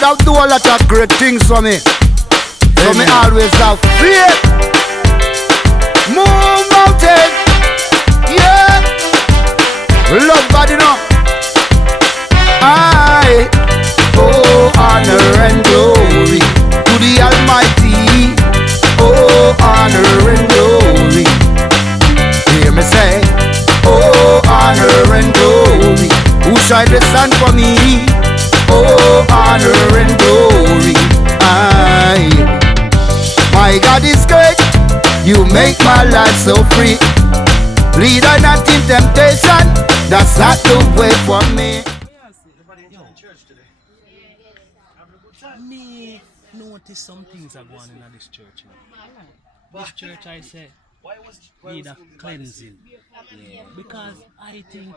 God have do a lot of great things for me. So me always have faith. Move mountain. Yeah. Love God, you know. I oh, honor and glory to the Almighty. Oh, honor and glory. Hear me say, oh, honor and glory. Who shall stand for me? Oh, honor and glory. My God is great. You make my life so free. Lead her not in temptation. That's not the way for me. Me notice some things are going on in this church. This church, I say, need a cleansing. Yeah. Because I think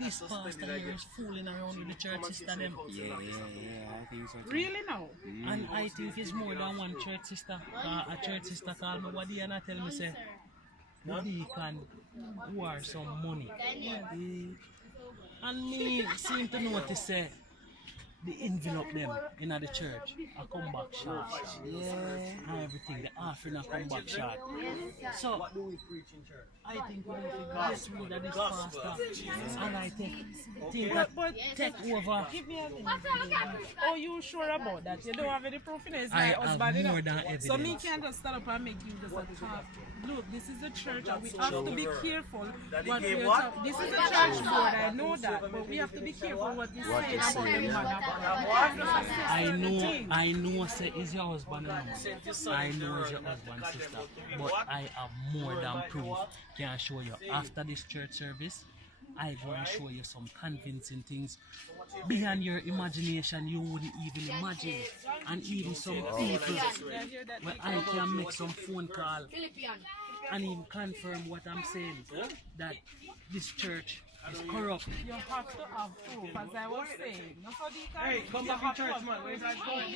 this pastor here is fooling around with the church sister them. Yeah, I think so too. Really now? And I think it's more than one church sister. A church sister called me one day and I tell me, say, the deacon wore some money. And me seem to notice, say, the envelope them in the church I come back short. Yeah. And everything, the offering I come back short. So what do we preach in church? I think we need to get rid of this pastor. And I think that take over. Give me a minute. Oh, you sure about that? You don't have any proof in it? I have more than evidence. So me can just stand up and make you just a talk. Look, this is a church and we have to be careful what we are talking. This is a church board, I know that, but we have to be careful what we say about the man. I know say is your husband I know is your husband sister, but I have more than proof. Can I show you after this church service? I go and show you some convincing things beyond your imagination you wouldn't even imagine. And even some people where I can make some phone call and even confirm what I'm saying, that this church is corrupt. You have to have proof, as I was saying. No, so hey, come back to church, man. Where's that going?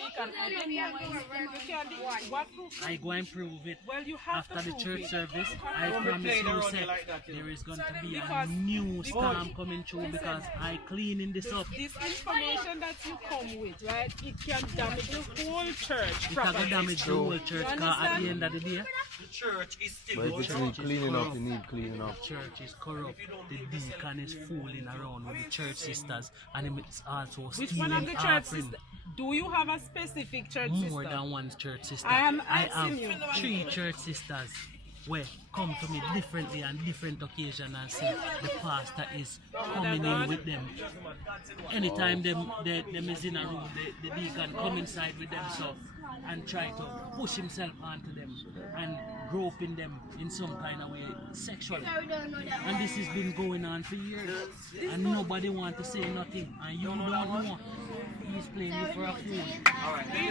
What proof? I go and prove it. Well, you have after the church service. I promise you, say, there is going to be a new storm coming through because I cleaning this up. This information that you come with, right? It can damage the whole church. It can damage the whole church because at the end of the day, the church is still. But if it need cleaning up, you need cleaning up. The church is corrupt. The deacon is fooling around with the church sisters, and it's also stealing. Which one of the church sisters? Do you have a specific church sister? More than one church sister. I have 3 church sisters where come to me differently on different occasions and say the pastor is coming in with them. Anytime them is in a room, the deacon come inside with them so and try to push himself onto them and groping them in some kind of way sexually. And this has been going on for years and nobody want to say nothing, and you don't know. He's playing you for a fool.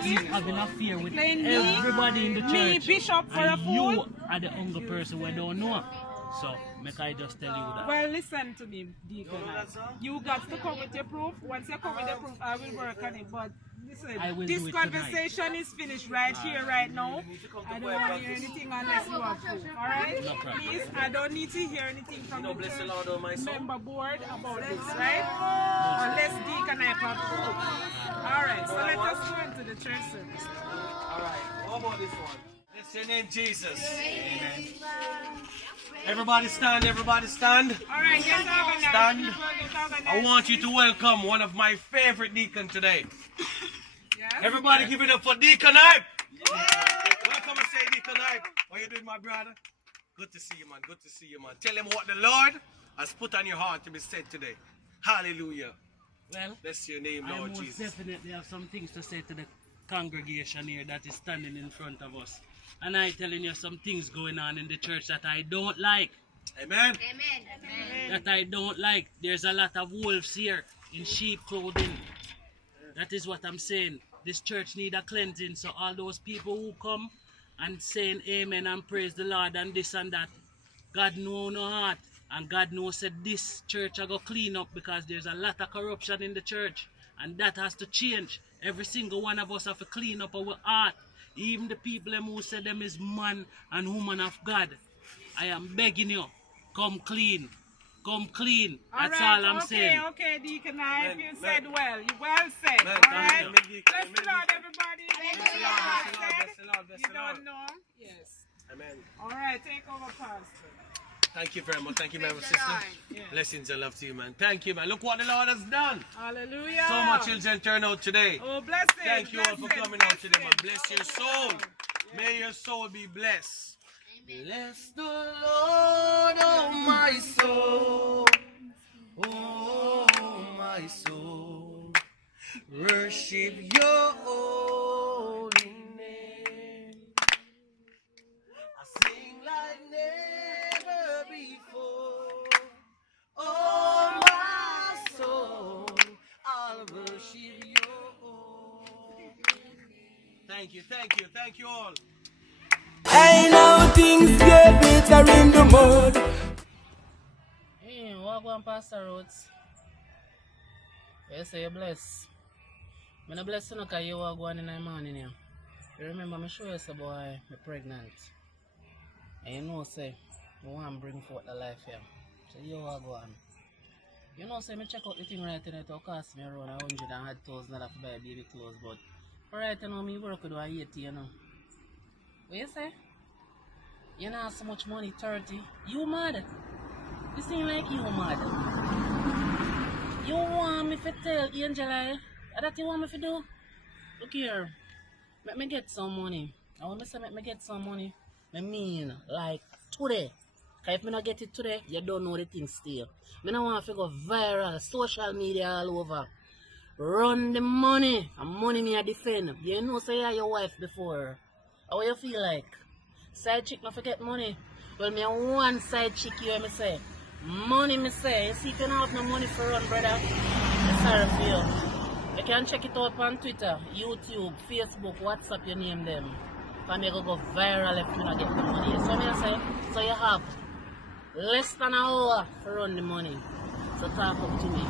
He's having an affair with everybody in the church. Me, Bishop, for a fool? You are the younger person we don't know. So, make I just tell you that. Well, listen to me, Deacon. You got to come with your proof. Once you come with your proof, I will work on it. But listen, this conversation is finished right here, right now. I don't want to hear anything unless you have proof. Alright? No problem. Please, I don't need to hear anything from the church member board about this, right? Unless Deacon and I have proof. Alright, so let us go into the church service. Alright, what about this one? It's your name, Jesus. Amen. Everybody stand, everybody stand. Alright, get organized. Stand. I want you to welcome one of my favorite deacons today. Yes? Everybody give it up for Deacon Hype. Welcome and say Deacon Hype. How you doing, my brother? Good to see you, man. Good to see you, man. Tell him what the Lord has put on your heart to be said today. Hallelujah. Well, bless your name, Lord Jesus. I most definitely have some things to say to the congregation here that is standing in front of us. And I telling you some things going on in the church that I don't like. Amen. Amen. That I don't like. There's a lot of wolves here in sheep clothing. That is what I'm saying. This church need a cleansing. So all those people who come and saying amen and praise the Lord and this and that, God know no heart. And God knows that this church I go clean up because there's a lot of corruption in the church. And that has to change. Every single one of us have to clean up our heart. Even the people who say them is man and woman of God. I am begging you, come clean. come clean. That's all I'm saying. Okay, Deacon Knife, you said well. You well said. Man, all right. amen. Bless the Lord, everybody. Bless the Lord. You don't know? Yes. Amen. All right, take over, Pastor. Thank you very much. Thank you very much, sister. Blessings and love to you, man. Thank you, man. Look what the Lord has done. Hallelujah. So much children turn out today. Oh, blessings. Thank you all for coming out today, man. Bless your soul. May your soul be blessed. Bless the Lord, oh my soul. Oh, my soul. Worship your holy name. I sing like never before. Oh, my soul, I'll worship your holy name. Thank you all. I know things get better in the mud. Hey, walk on Pastor Rhodes. Yes, you're blessed. I'm not blessed because you walk on in the morning here. You remember me show you say boy, I'm pregnant. And you know say, I want to bring forth the life here. So you walk on. You know say, me check out the thing right now, it will cost me around $100,000 for buy baby clothes, but right now me work with 80, you know. What you say? You know so much money, 30. You mad? You seem like you mad. You want me to tell Angela that you want me to do? Look here. Let me get some money. I want to say let me get some money. I mean like today. Because if I not get it today, you don't know the thing still. I don't want to go viral, social media all over. Run the money. And money me a defend. You know say you're your wife before. How you feel like? Side chick not forget money. Well, me a one side chick you hear me say. Money me say. You see if you don't have no money for run, brother. I'm sorry for you. You can check it out on Twitter, YouTube, Facebook, WhatsApp, you name them. And you go viral if you not get the money. So me I say, so you have less than an hour to run the money. So talk up to me.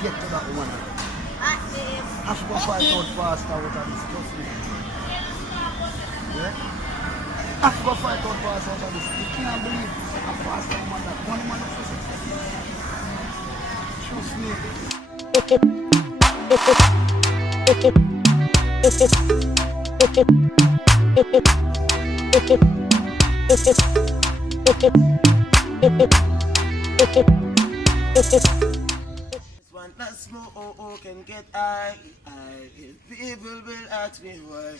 Get to that one. I should go find out faster what I discuss with you. Yeah? I should go find out faster what I discuss. You can't believe a faster woman that one man of trust me. One that smoke can get high. People will ask me why.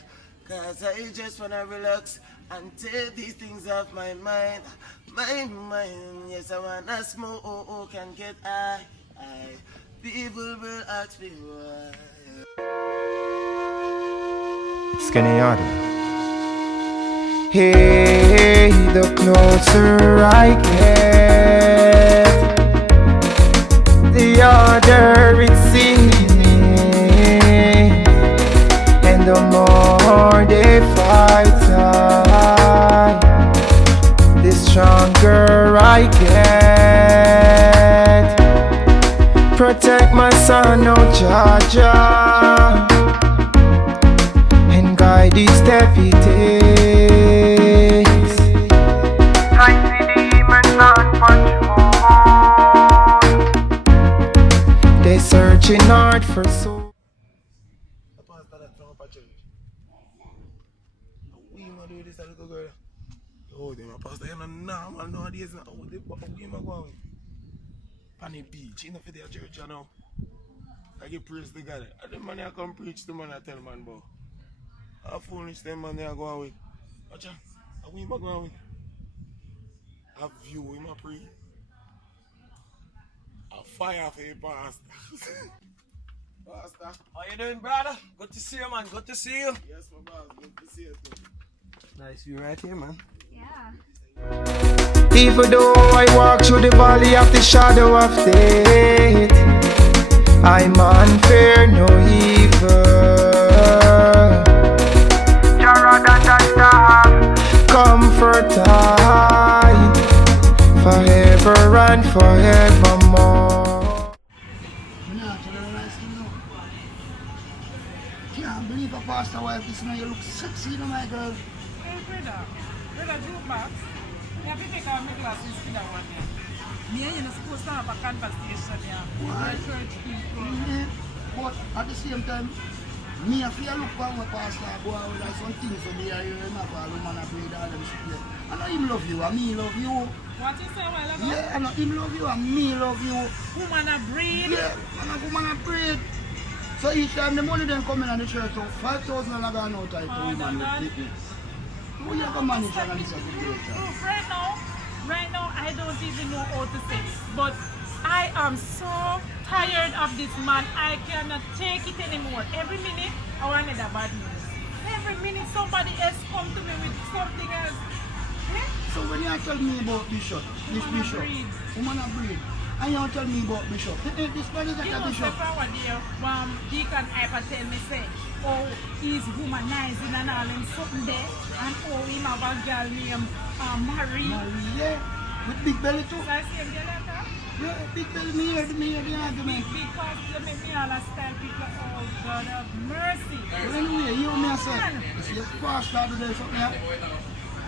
Cause I just wanna relax and take these things off my mind. My mind, yes, I wanna smoke can get high. People will ask me why. Skinny Yardie. Hey, the closer I get, the harder it seems, and the more they fight I, the stronger I get. Protect my son, oh Jaja, and guide each step he takes. Fight the demons on patrol. They searching hard for soul. The pastor that from Upper Church. We want to do this a little girl. Oh, they my pastor, you know, nah, man, nowadays, now. We want to go with Panny Beach, you know, for their church, you know. I give praise to God. And the man I come preach to man I tell man about. How foolish them man they are going with. Watch out. How we going with? A view him a pray. A fire for a pastor. Pastor. How you doing, brother? Good to see you, man. Good to see you. Yes, my boss. Good to see you too. Nice view right here, man. Yeah. Even though I walk through the valley of the shadow of death, I'm unfair, no evil. Comfort I forever and forevermore. Can't believe a pastor wife this now. You look sexy, you know, my girl. Hey, brother Jukebox, you have to take out my glasses to that one there. Me and you're supposed to have a conversation here. Why? With church people. But at the same time, me I feel look for my pastor go out with some things for me. I remember a woman I played all them shit. I know him love you, and me love you. What you say a while ago? Yeah, I know him love you, and me love you. Woman a breed. Yeah, and a woman I prayed. So each time the money then come in the church, so $5,000 I got no type of woman with me. Who you have manage and this is the situation? Right now, I don't even know how to say this, but I am so tired of this man. I cannot take it anymore. Every minute, I want another bad news. Every minute, somebody else come to me with something else. Eh? So when you tell me about Bishop, this Woman a Bishop, breed. woman a breed, and you tell me about Bishop, this man is like You a know, Bishop. Stefan, one day, Deacon Hyper tell me, say, oh, he's womanizing and all him something there, and oh, him have a girl named Marie. Marie, yeah, with big belly too. So I see him, Jonathan. Yeah, big belly, me hear the argument. Because you make me all a style people, oh God of mercy. Well, anyway, you me I say, you see your pastor today something here,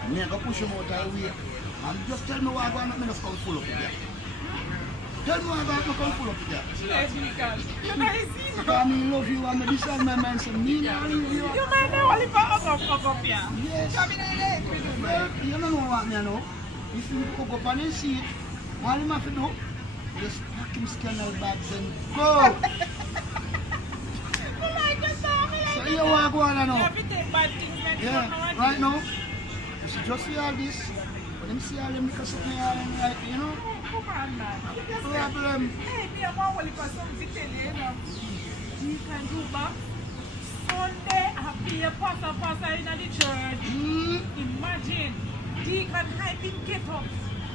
me I go push him out of the way, and just tell me what I'm going to just come full up with that. Tell me what I'm going to come full up with that. Yes, Deacon. You guys see me? Because me love you and me this is my man, so me not leave you. You might know only for up here. Yes. Come in there. Well, you don't know what me I know. If you cook up on the seat, all you have to do, just pack him scannel bags and go. So you want to go on You now? have to take bad things when you don't know Yeah, what right now, you should just see all this. Let them see all them because of me all them like, you know. Come on, man. Problem. Hey, me and one only for something to tell you, you know. You can do back. Sunday, I be a pastor in the church. Imagine, Deacon Hyping get up,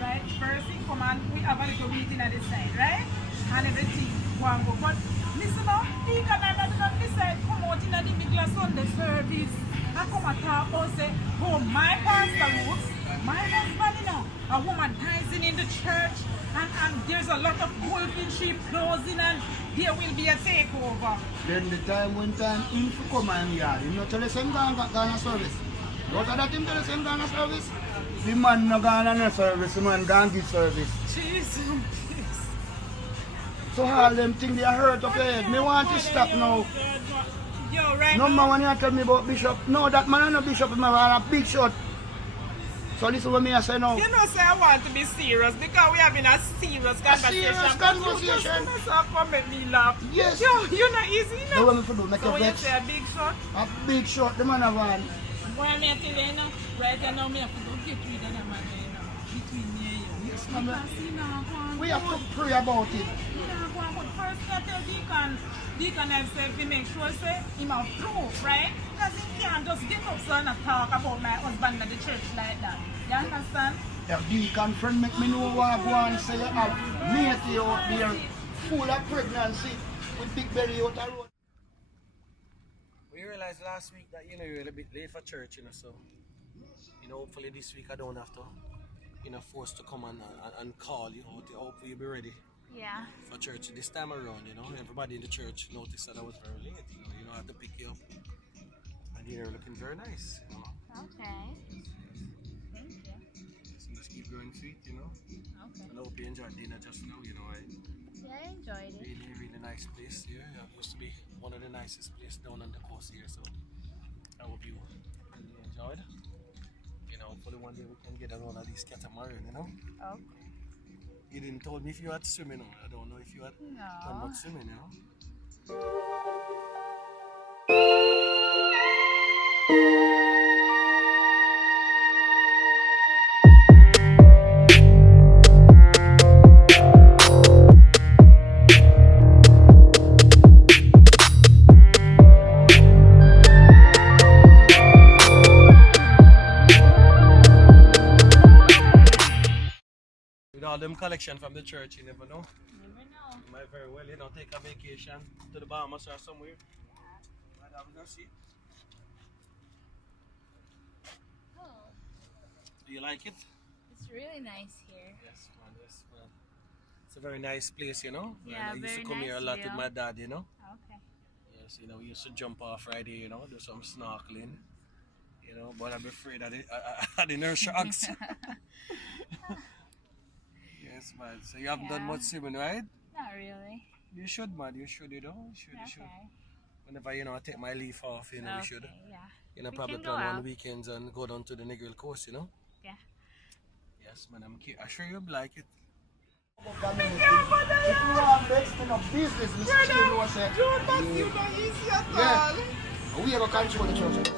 right? First thing come on, we have a little meeting at the side, right? And everything, one go. But listen up, Deacon and I decide come out in the middle of Sunday service. I come and talk about say, oh, my pastor roots, my husband, you know, a woman dancing in the church, and there's a lot of wolf in sheep clothing, and there will be a takeover. Then the time when time in to come and yard, you know, tell us him Ghana service. What are that him tell us him Ghana service? The man no Ghana service, the man Ghana give service. Jesus. So all them things they are hurt up head. Me want to stop now. Yo, right Number now, one you tell me about Bishop. No, that man is no Bishop, he have a big shot. So listen what me I say now. you know, say I want to be serious because we having a serious conversation. serious But conversation. you just come make me laugh. Yes. Yo, you're not easy Now enough. what me for do? Make So a when you vex. say a big shot, A big shot, the man have one. boy, me tell you now, right now, me have to go get rid of them man, you know, between me and you. Yes, ma'am. Because you know, go on We have good. to pray about it. You know, go on good. First, I tell Deacon himself, he make sure, say, him have proof, right? Because he can't just get up so and talk about my husband at the church like that. You understand? If Deacon friend make me know what I go and say you have matey out there full of pregnancy with big belly out the road. We realized last week that you're a little bit late for church, so hopefully this week I don't have to forced to come and call you. Hopefully you'll be ready Yeah. for church this time around. Everybody in the church noticed that I was very late. I had to pick you up, and you're looking very nice. Okay. Thank you. So just keep going sweet. Okay. And I hope you enjoyed dinner just now. Yeah, I enjoyed it. Really, really nice place here. It used to be one of the nicest places down on the coast here. So I hope you really enjoyed. Hopefully one day we can get around at least catamaran. Okay. You didn't tell me if you had swimming. I don't know if you had done much swimming. collection from the church, you never know. Never know. You might very well, take a vacation to the Bahamas or somewhere. Might have to see. Oh, Do you like it? it's really nice here. Yes, man, yes, man. It's a very nice place, Yeah, I used to very come here a nice lot with view. my dad, Okay. Yes, we used to jump off right here, do some snorkeling. But I'm afraid of the nurse sharks. Yes, man. So you haven't done much swimming, right? Not really. You should, man. You should, you should. Whenever, I take my leave off, we should. Yeah. Probably can go plan on out. weekends and go down to the Negril coast, Yeah. Yes, man. I'm sure you'll like it. If you want next thing of business, Mr. Chill, you know what I say? You don't easy at all. Yeah. We have a control the church.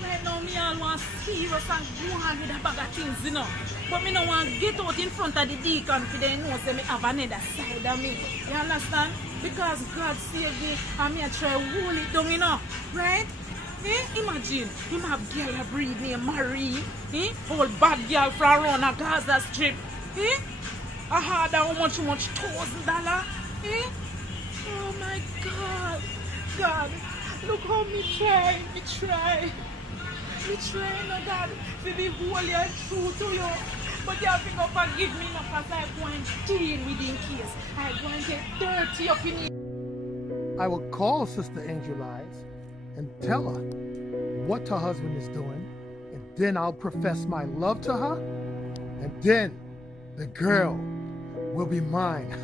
Right now, me all want serious and go on with a bag of things, But me no want get out in front of the deacon for they know say me have another side of me. You understand? Because God saved me and me I try hold it down, Right? Imagine, him have girl a breed named Marie. Whole bad girl from around a Gaza Strip. I had how much $1,000. Oh my God. God, look how me try. Me try, no God, to be holy and true to you. But you have to go forgive me now because I go and deal with in case. I go and get dirty up in here. I will call Sister Angel Eyes and tell her what her husband is doing, and then I'll profess my love to her, and then the girl will be mine.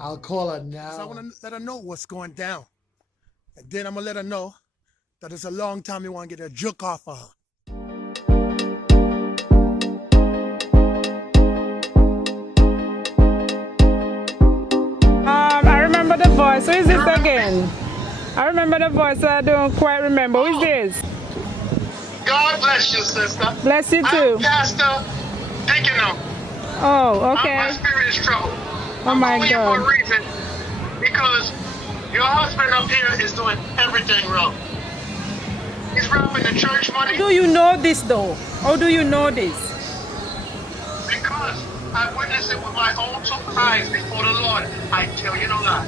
I'll call her now. So I want to let her know what's going down. And then I'm going to let her know that it's a long time you want to get a jerk off of her. I remember the voice. Who is this again? I remember the voice. I don't quite remember. Who is this? God bless you, sister. Bless you too. I'm Pastor Dickingham. Oh, okay. My spirit is troubled. Oh my I'm calling you for God. a reason. Because your husband up here is doing everything wrong. He's robbing the church money. Do you know this though? How do you know this? Because I witnessed it with my own two eyes before the Lord. I tell you no lie.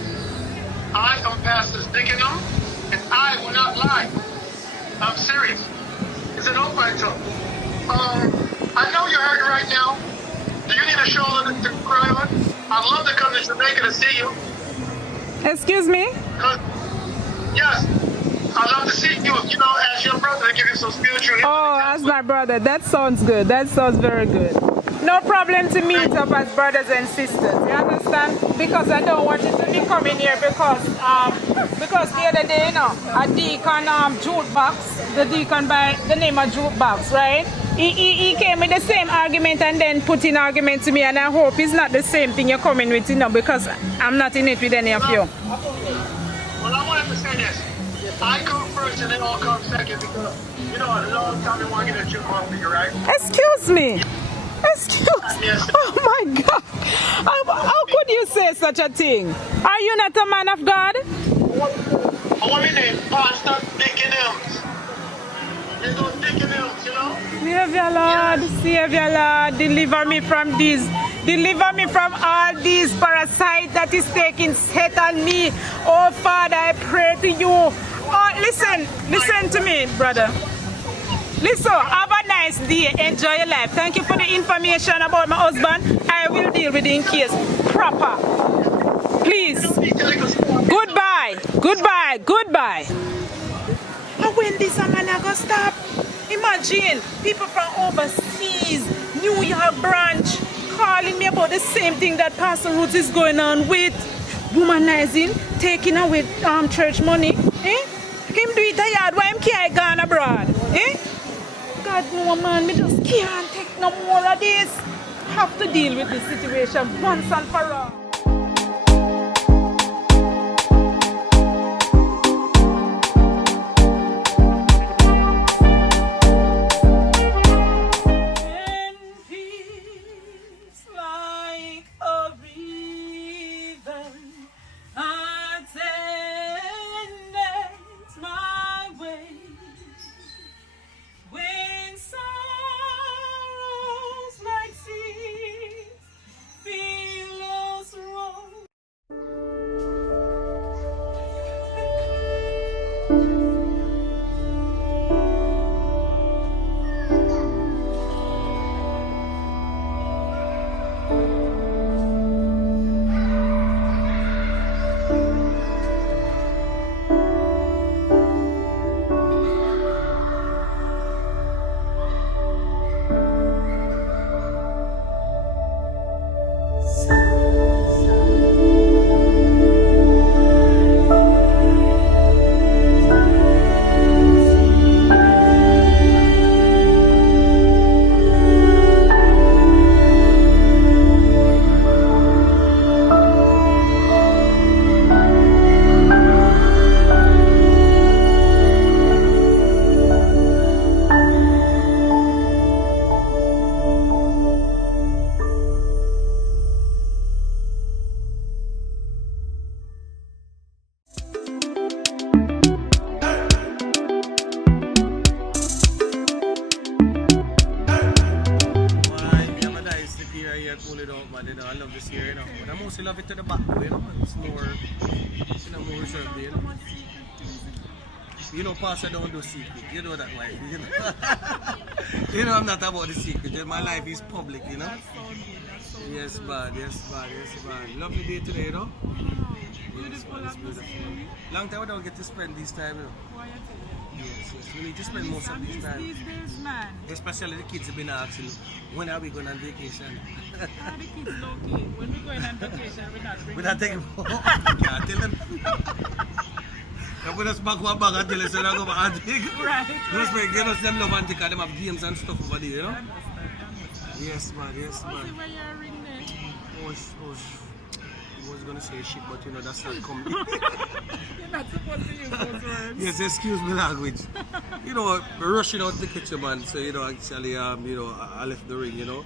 I am Pastor Dickingham, and I will not lie. I'm serious. It's an oath I took. I know you're hurting right now. Do you need a shoulder to cry on? I'd love to come to Jamaica to see you. Excuse me? Yes, I'd love to see you, as your brother, to give you some spiritual healing. Oh, as my brother. That sounds good. That sounds very good. No problem to meet up as brothers and sisters. You understand? Because I don't want you to be coming here because the other day, a deacon Jukebox, the deacon by the name of Jukebox, right? He came with the same argument and then put in argument to me, and I hope it's not the same thing you're coming with, because I'm not in it with any of you. Well, I wanted to say this. I come first and then I'll come second because, a long time you want to get a juke off of you, right? Excuse me. Yes. Oh my God. How could you say such a thing? Are you not a man of God? I want to name Pastor Dickingham. There's no Dickingham, Savior Lord, deliver me from this. Deliver me from all these parasites that is taking set on me. Oh Father, I pray to you. Oh, listen to me, brother. Listen, have a nice day. Enjoy your life. Thank you for the information about my husband. I will deal with it in case proper. Please. Goodbye. And when this man are gonna stop? Imagine people from overseas, New York branch, calling me about the same thing that Pastor Ruth is going on with. Womanizing, taking away church money. Him do it a yard, why him can't go abroad? God no man, me just can't take no more of this. Have to deal with this situation once and for all. When peace like a river love this year, you know. But I mostly love it to the back, you know. It's more, more reserved, you know. You know, Pastor don't do secret. You know that, wife. You know, you know I'm not about the secret. My life is public, you know. Yes, man. Lovely day today, you know. Yes, man, it's beautiful. Long time I don't get to spend this time, you know. Yes, we need to spend most of this time. These days, man. Especially the kids have been asking, when are we going on vacation? The kids don't care. When we going on vacation, we're not taking them. Can't tell them. I'm going to smack one bag and tell us when I go back and take. Right. Give us them love and take, them have games and stuff over there, you know? Yes, man. What's the way you're ring there? I was going to say shit, but you know, that's not coming. You're not supposed to use those words. Yes, excuse me language. You know, rushing out the kitchen, man. So, you know, actually, you know, I left the ring, you know.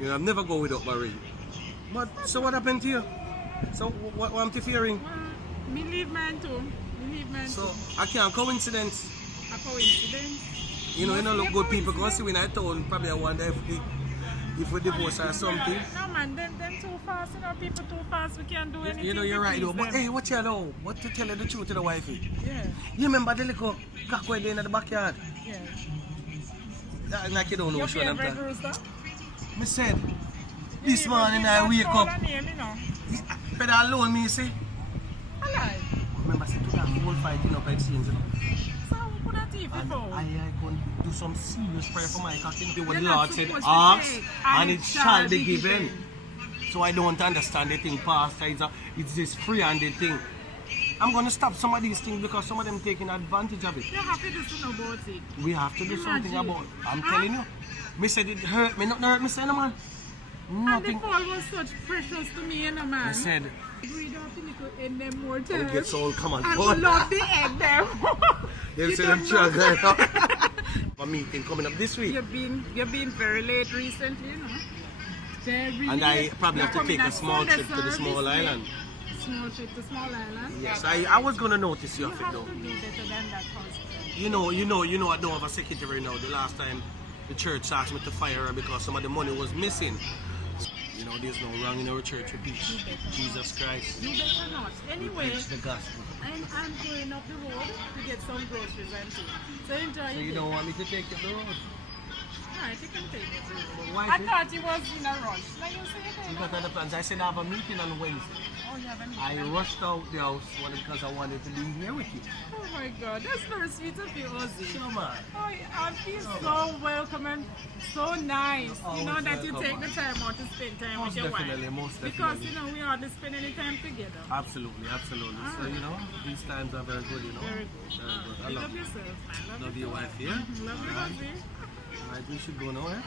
You know, I've never go without my ring. But, so what happened to you? So, what am I fearing? Well, me leave mine too. So, I can't coincidence. A coincidence? You know, look good people go see when I told probably I wonder if we divorce or something. No man, them too fast, you know, people too fast, we can't do anything. You know, you're right though. But hey, what you know? What to tell you the truth to the wifey? Yeah. You remember the little cockway there in the backyard? Yeah. Like you don't know which one I'm talking. Rooster? Me said, this morning I wake up. But alone me say. Alive. Remember, see, to that whole fighting up at scenes, you know. So, who put that TV for? I can do some serious prayer for my cocky. What the Lord said, ask and it shall be given. So I don't understand the thing, Pastor. It's this free-handed thing. I'm going to stop some of these things because some of them taking advantage of it. You have to do something about it. We have to do something about it. I'm telling you. Me said it hurt me, not hurt me, say no man. Nothing. And the fall was such precious to me, you know, man. I said, breed out the little egg them more times. it gets all come on. And we love the egg them. You see them chug. A meeting coming up this week. You've been very late recently, you know. Very and late. I probably have to take a small trip to the small island. Small trip to small island? Yes, I was going to notice you of it though. You have to do better than that first. You know I don't have a secretary now. The last time the church asked me to fire her because some of the money was missing. You know, there's no wrong in our church. We preach Jesus Christ. You better not. Anyway, preach the gospel. I'm going up the road to get some groceries and things. So enjoy. So you don't want me to take you up the road? Alright, you can take it. Why I thought you was in a rush. Now you say it. You got other plans. I said I have a meeting on Wednesday. Oh, you have a meeting. I rushed out the house because I wanted to be here with you. Oh my God, that's very sweet of you, Ozzy. Sure, man. Oh, I feel so welcome and so nice. You know that you take the time out to spend time with your wife. Most definitely. Because you know we hardly spend any time together. Absolutely. So you know these times are very good. You know. Very good. Very good. I love yourself, man. Love your wife, yeah. Love you, Ozzy. Alright, we should go now, eh?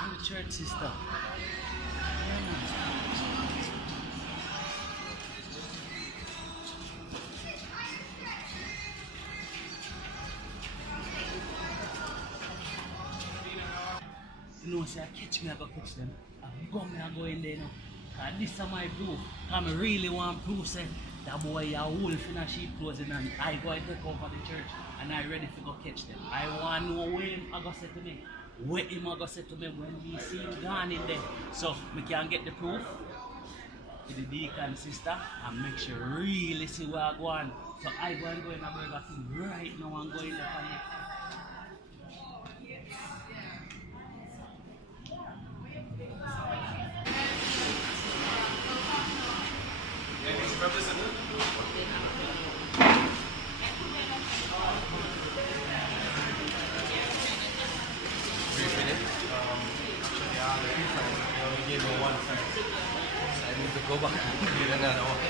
I'm the church sister. You know, say I catch me, I go catch them. I go in there now. Cause this is my proof. I really want proof say that boy a wolf in a sheep clothing and I go and take over the church and I ready to go catch them. I want to know what him I go say to me. What him I go say to me when he see him gone in there. So we can get the proof with the deacon sister and make sure really see where I go on. So I go and go in a Burger King right now and go in there for next. Go back and get another one.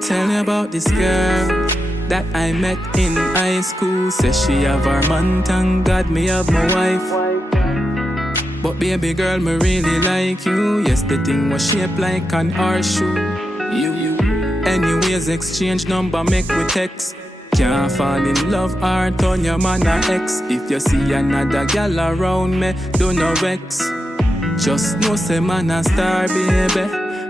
Tell me about this girl that I met in high school. Says she have her man, thank God me have my wife. But baby girl, me really like you. Yes, the thing was shaped like an horseshoe. You. Anyways, exchange number, make we text. Can't fall in love or turn your man a ex. If you see another gal around me, don't no vex. Just know say man a star, baby.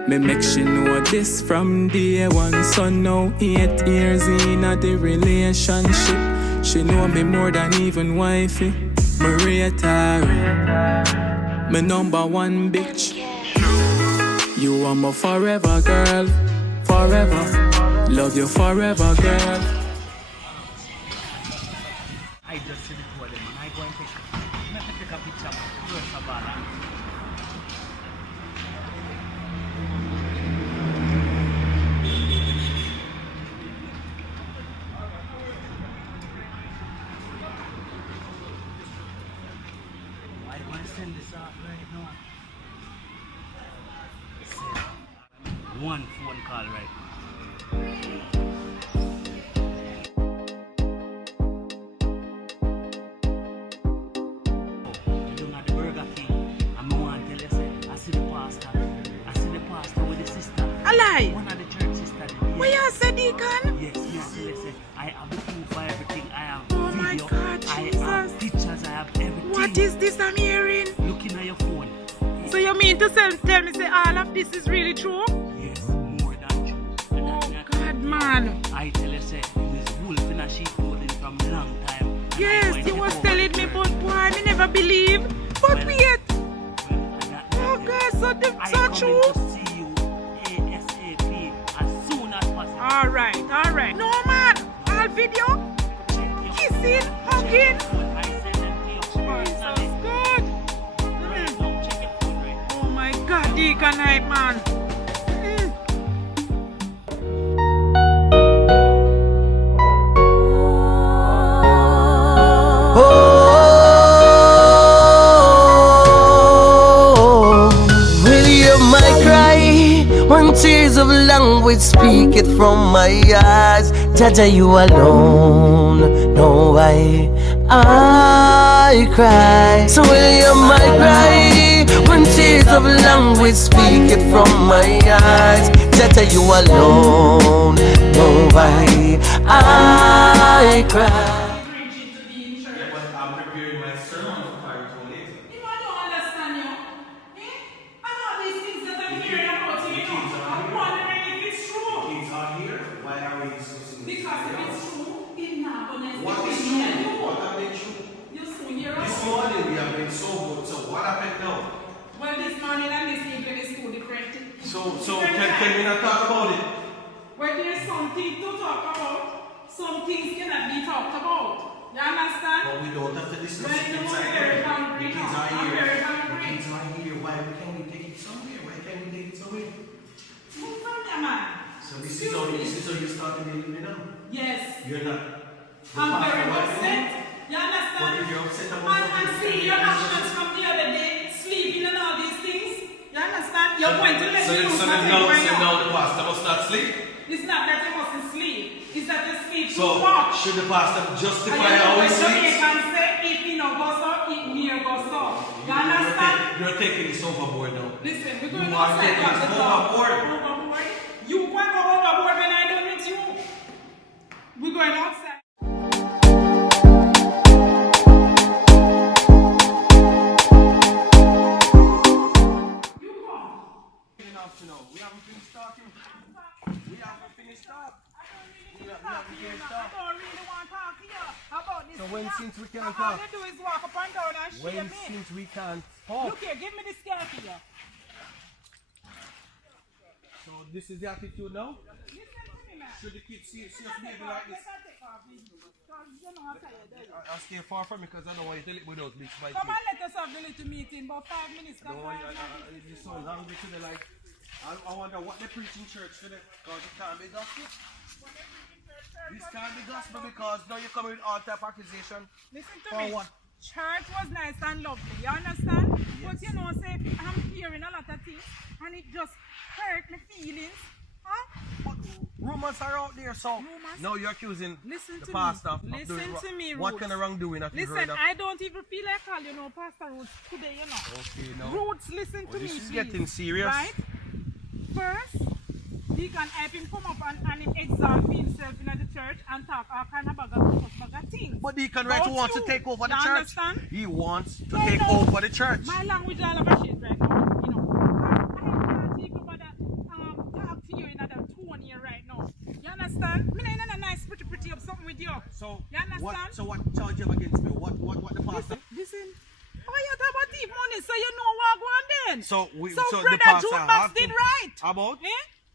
Me make she know this from day one. So now 8 years in a the relationship. She know me more than even wifey. Maria Tari, me number one bitch. You are my forever girl, forever. Love you forever, girl. I just see the two of them and I go and take a picture first of all. I go and send this out right now. One phone call right now. Lie. One of the church sisters. What you say, Deacon? Yes, listen. I have the proof for everything. I have Oh video. my God, I Jesus. have pictures. I have everything. What is this I'm hearing? Looking at your phone. So you mean to tell me say all of this is really true? Yes, more than true. And Oh that- God, man. I tell you, say, this wolf in a sheep clothing from a long time. And Yes, you was telling me, but boy, I never believe. But wait. Oh God, so true. To see you ASAP as soon as possible. All right. No man, all video, kissing, hugging. I send them to you personally. Jesus God. Right now, check your phone right now. Oh my God, Deacon Hype, man. Will you my cry? When tears of language speak it from my eyes. Jaja, you alone know why I cry. So will you my cry? When tears of language speak it from my eyes. Jaja, you alone know why I cry. I'm preparing my sermon for Carito later. You don't understand you. And all these things that I'm hearing about you, I'm wondering if it's true. Kids are here. Why are we discussing this? Because if it's true, it's not gonna What is true? What have been true? You soon hear This us. morning we have been so good. So what happened now? Well, this morning and this evening is two different things. So can we not talk about it? Well, there's something to talk about. Some things cannot be talked about. You understand? But we don't have to discuss Well, it you know, inside I'm very here. hungry The kids now. are I'm here. very The hungry. kids are here. Why can't we take it somewhere? Why can't we take it somewhere? Move from there, man. So this is how you start to believe me now? Yes. You're not. I'm very upset. You understand? What if you're upset about And see your actions from the other day, sleeping and all these things. You understand? You're going to let me lose So nothing now right now. the pastor must not sleep. It's not that you mustn't sleep. It's that you sleep too So much. should the pastor And justify you know how he what sleeps? Jamaican say, if he no go so, if me go so. You understand? You're taking this overboard now. Listen, we're going You are outside taking of the this door. overboard. Overboard? You won't go overboard when I don't with you. We're going outside. You come. We haven't finished talking. We haven't finished talking. I don't really want to talk to you about this. So when since we can't all talk? you do is walk up and down and shame me. Since we can't talk. Look here, give me this scarf here. So this is the attitude now? Listen to me, man. Should the kids see us maybe like this? I'll stay far from me because I don't want you to live without me. Come and let us have the little meeting, about 5 minutes. No, it's so hungry today. Like, I wonder what they preach in church today. Because it can't be gospel. This can't be gospel because now you're coming with all type of accusation. Listen to For me. what? Church was nice and lovely, you understand? Yes. But you know, say, I'm hearing a lot of things and it just hurt my feelings. Huh? But rumors are out there, so Rumors? now you're accusing Listen the to pastor me. of doing Listen to me, what Roots. kind of wrongdoing have you heard Listen, of? I don't even feel like calling you know Pastor Roots today, you know. Okay, now. Roots, listen to me, This is please. getting serious. Right? First, Deacon help him come up and him exalt himself in the church and talk all kind of bag of things. But Deacon Right who wants to take over the church. Understand? He wants to take over the church. My language all of a shit right now. You know, I can't even bother talk to you in another tone here right now. You understand? Me not in a nice pretty up something with you. So you understand? what charge you have against me? What the pastor? Listen. Oh, you talk about thief money, so you know what going then. So Brother the pastor Jukebox did right. About? Eh?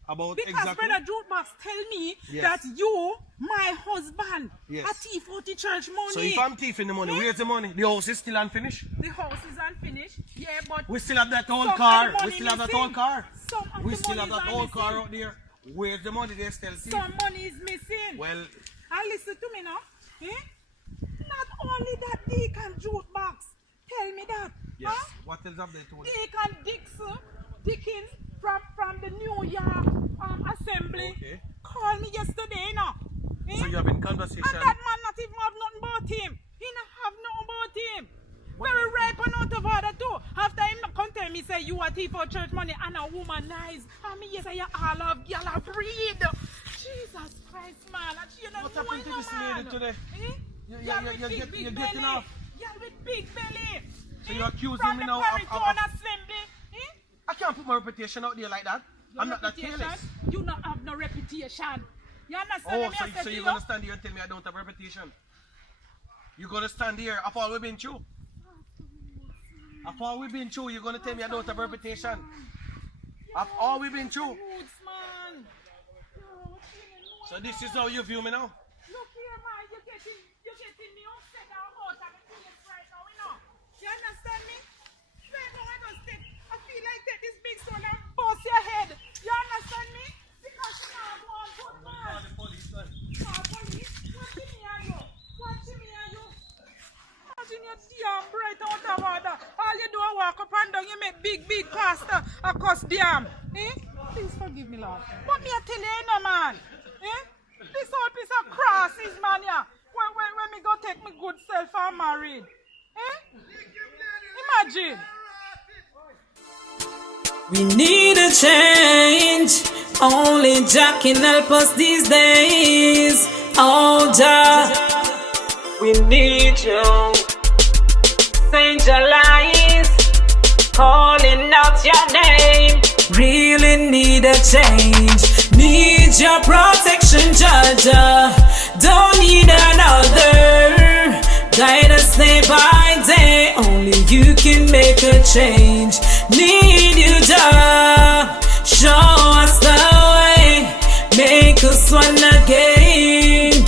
About because exactly? Brother Jukebox tell me Yes. that you, my husband, Yes. a thief out the church money. So if I'm thieving the money, where's the money? The house is still unfinished. The house is unfinished. Yeah, but We still have that old some car. of the We money still have that missing. old car. Some of We the still money have that is old car missing. out there. Where's the money? They still see. Some money is missing. Well, And listen to me now. Eh? Not only that Deacon Jukebox tell me that. yes. Huh? What else have they told you? Deacon Dickens from the New York Assembly Okay. called me yesterday now. Eh? So you have in conversation. And that man not even have nothing about him. He not have nothing about him. Very ripe and out of order too. After him come tell me say you a thief for church money and a womanize. And me say you all of y'all a breed. Jesus Christ, man. You don't What know happened to no this man. lady today? Eh? Y'all with You're big getting belly. off. Y'all with big belly. So you're accusing From me the now Paritone Assembly. Eh? I can't put my reputation out there like that. Your I'm not that reputation, careless. you not have no reputation. You understand Oh, me? I said so to you're you? gonna stand here and tell me I don't have a reputation? You're gonna stand here after all we've been through? After all we've been through, you're gonna tell me I don't have a reputation? After all we've been through? Roots, man. So this is how you view me now? Look here, man. You're getting me upset about the feelings right now, you know? You understand me? Right now, I feel like take this big stone and bust your head. You understand me? Because you not one good man. Call the police, man. Call police? Watching me and you. Watching me and you. Imagine your damn bright out of order. All you do is walk up and down. You make big pastor a cuss damn. Eh? Please forgive me, Lord. But me I tell you, no man. Eh? This whole piece of crosses, man, yeah. When me go take me good self and married. Eh? Imagine. We need a change. Only Jah can help us these days. Oh, Jah, we need you. Change your lives, calling out your name. Really need a change. Need your protection, Jah. Don't need another. Guide us day by day. Only you can make a change. Need you, Jah. Show us the way. Make us one again.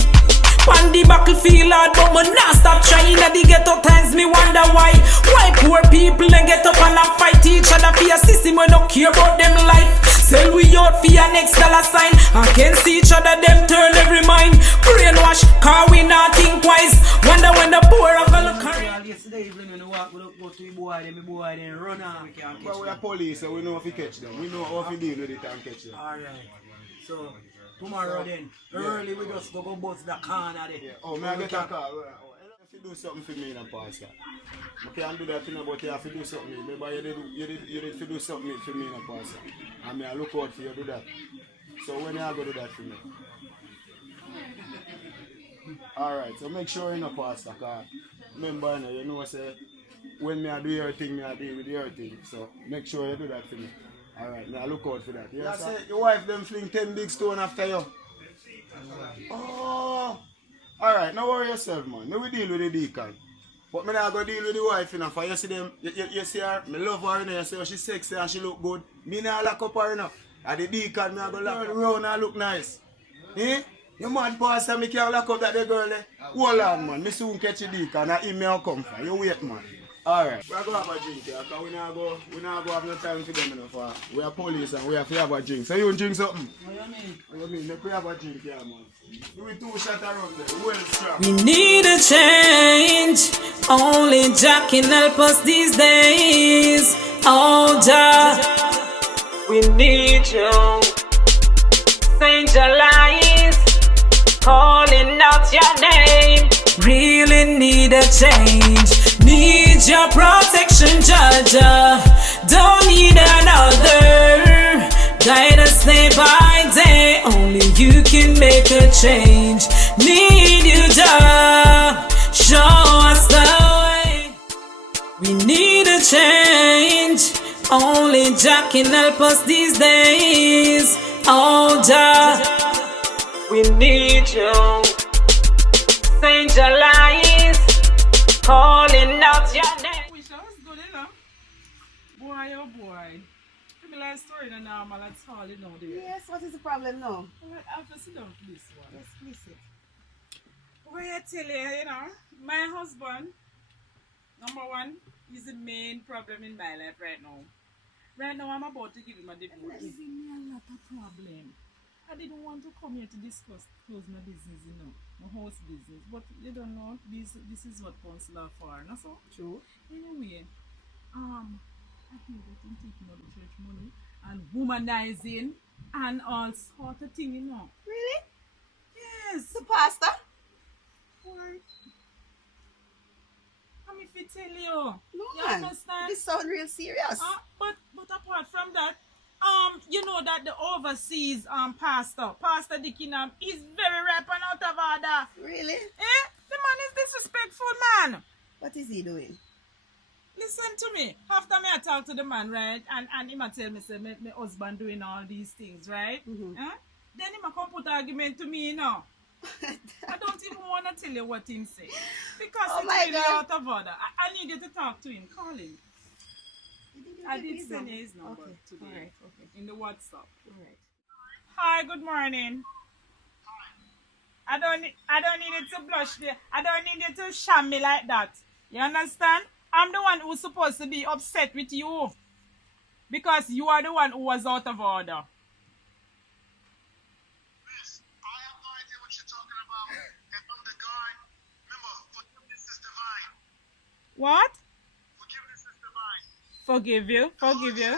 On the battlefield, hard, but me not stop trying. At the ghetto times, me wonder why. Why poor people and get up and fight each other for a system we don't care about them life. Sell we out for your next dollar sign. Against each other, them turn every mind. Brainwash, car we not think twice. Wonder when the poor are gonna carry. Yesterday evening when we walk, we go to the boy, then run out. We can't catch But we are them. police, so we know if we catch them. We know how to deal with it and catch them. Alright. So, tomorrow then, early we just go bust the corner there. Yeah. Oh, may I get a call? If you do something for me, Pastor. I can't do that thing, but you have to do something. Remember, you did to do something for me, Pastor. And I look out for you to do that. So when you are going to do that for me? Alright, so make sure you know, Pastor. Cause remember, you know, say, when I do your thing, I deal with your thing. So make sure you do that for me. Alright, now look out for that. Yes, that's it. Your wife them fling 10 big stone after you. Oh, alright, now worry yourself, man. Now we deal with the deacon. But me not go deal with the wife, you know, for you see them, you see her, me love her, you know, you see her, she sexy and she look good. Me not lock up her, you know. And the deacon, me I go lock her around and look nice. Eh? You mad pastor, me can't lock up that the girl, eh? Hold on, man, me soon catch the deacon and him me will come for. You wait, man. Alright, we are going to have a drink here, because we not go have no time for them, you know, for we are police and we have to have a drink. So you drink something? What do you mean? What do you mean? Make we have a drink here, man. Do we 2 shots around there, well strong. We need a change. Only Jah can help us these days. Oh, Jah, we need you. Change your lives, calling out your name. Really need a change. Need your protection, Jah. Don't need another. Guide us day by day. make a change. Need you, Jah, show us the way. We need a change. Only Jah can help us these days. Oh, Jah, we need you. Saint Jah lies, calling out your name. Wish that was good, you know. Boy, oh boy. Similar story than normal, that's all you know, dear. Yes, what is the problem now? Well, I have to sit down for this one. Yes, please sit. Well, I tell you, you know, my husband, number one, is the main problem in my life right now. Right now, I'm about to give him a divorce. He's giving me a lot of problem. I didn't want to come here to close my business, you know, my house business. But you don't know, this is what counselor for, no so? True. Anyway, I think that I'm taking out the church money and womanizing and all sort of thing, you know. Really? Yes. The pastor? Boy. I'm if I tell you. No, You man. understand? This sounds real serious. But apart from that, you know that the overseas Pastor Dickingham, is very ripe and out of order. Really? Eh? The man is disrespectful, man. What is he doing? Listen to me. After me, I talk to the man, right? And him a tell me, say, my husband doing all these things, right? Mm-hmm. Then him a come put argument to me, you know. I don't even want to tell you what him say. Because Oh it's my really God. out of order. I need you to talk to him. Call him. I did send you his number Okay. today. All right. Okay. In the WhatsApp. All right. Hi, good morning. I don't need you to blush there. I don't need you to sham me like that. You understand? I'm the one who's supposed to be upset with you. Because you are the one who was out of order. Miss, I have no idea what you're talking about. And I'm the guy. Remember, forgiveness is divine. What? Forgiveness is divine. Forgive you. Forgive you.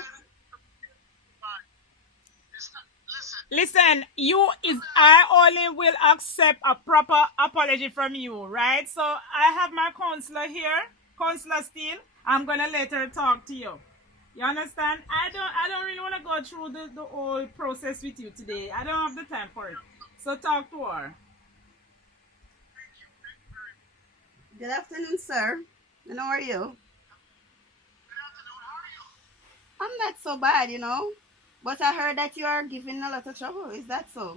Listen, Listen, I only will accept a proper apology from you, right? So I have my counselor here, Counselor Steele. I'm gonna let her talk to you. You understand? I don't really want to go through the whole process with you today. I don't have the time for it. So talk to her. Good afternoon, sir. And how are you? I'm not so bad, you know. But I heard that you are giving a lot of trouble. Is that so? no,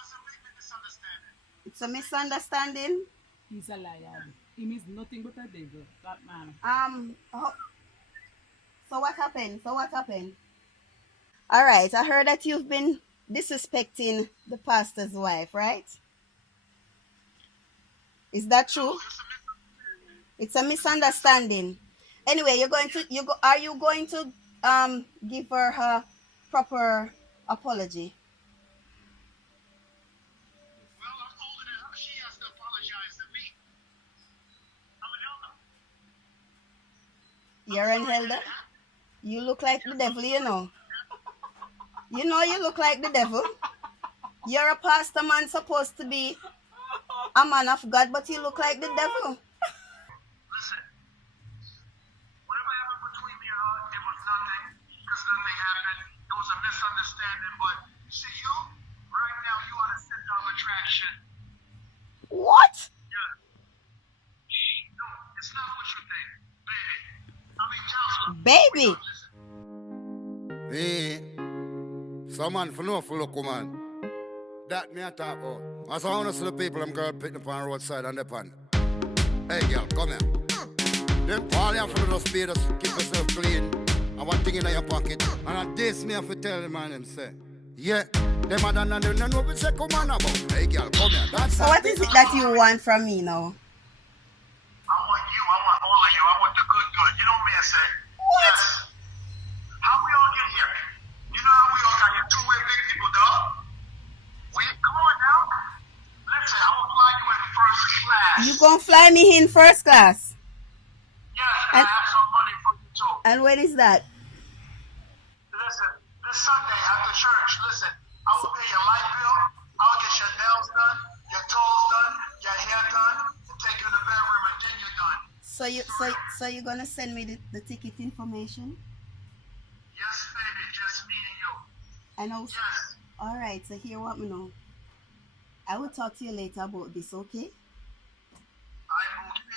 it's a big misunderstanding. It's a misunderstanding. He's a liar. He means nothing but a devil, that man. So what happened? All right. I heard that you've been disrespecting the pastor's wife, right? Is that true? It's a misunderstanding. Anyway, are you going to give her proper apology? Well, I'm older than her. She has to apologize to me. I'm an elder. You're an elder? You look like the devil, you know. You know you look like the devil. You're a pastor man supposed to be a man of God, but you look like the devil. Listen, whatever happened between me and her, it was nothing, because nothing happened. It was a misunderstanding, but see you, right now, you are the center of attraction. What? Yeah. No, it's not what you think, baby. I mean, counselor. Baby. Hey, someone for no for look, man. That me a talk about. As I want to see the people, them girl picking up on the roadside and the pan. Hey, girl, come here. Then all you have to do is be just keep yourself clean. I want thing in your pocket. And on this, me have to tell the man, them say, yeah, them and them know what we say, come on about. Hey, girl, come here. That's So what is it that you want from me now? I want you, I want all of you, I want the good. You know what man say? What? Yes. How we all get here? You know how we all got here? Two weird big people, dog. Come on now. Listen, I will fly you in first class. You gonna fly me in first class? Yes, and I have some money for you too. And when is that? Listen, this Sunday after church, listen, I will pay your light bill, I'll get your nails done, your toes done, your hair done, and take you in the bedroom and then you're done. So you're gonna send me the ticket information? Yes, baby, just me and you. And how, Yes. Alright, so here what me know. I will talk to you later about this, okay?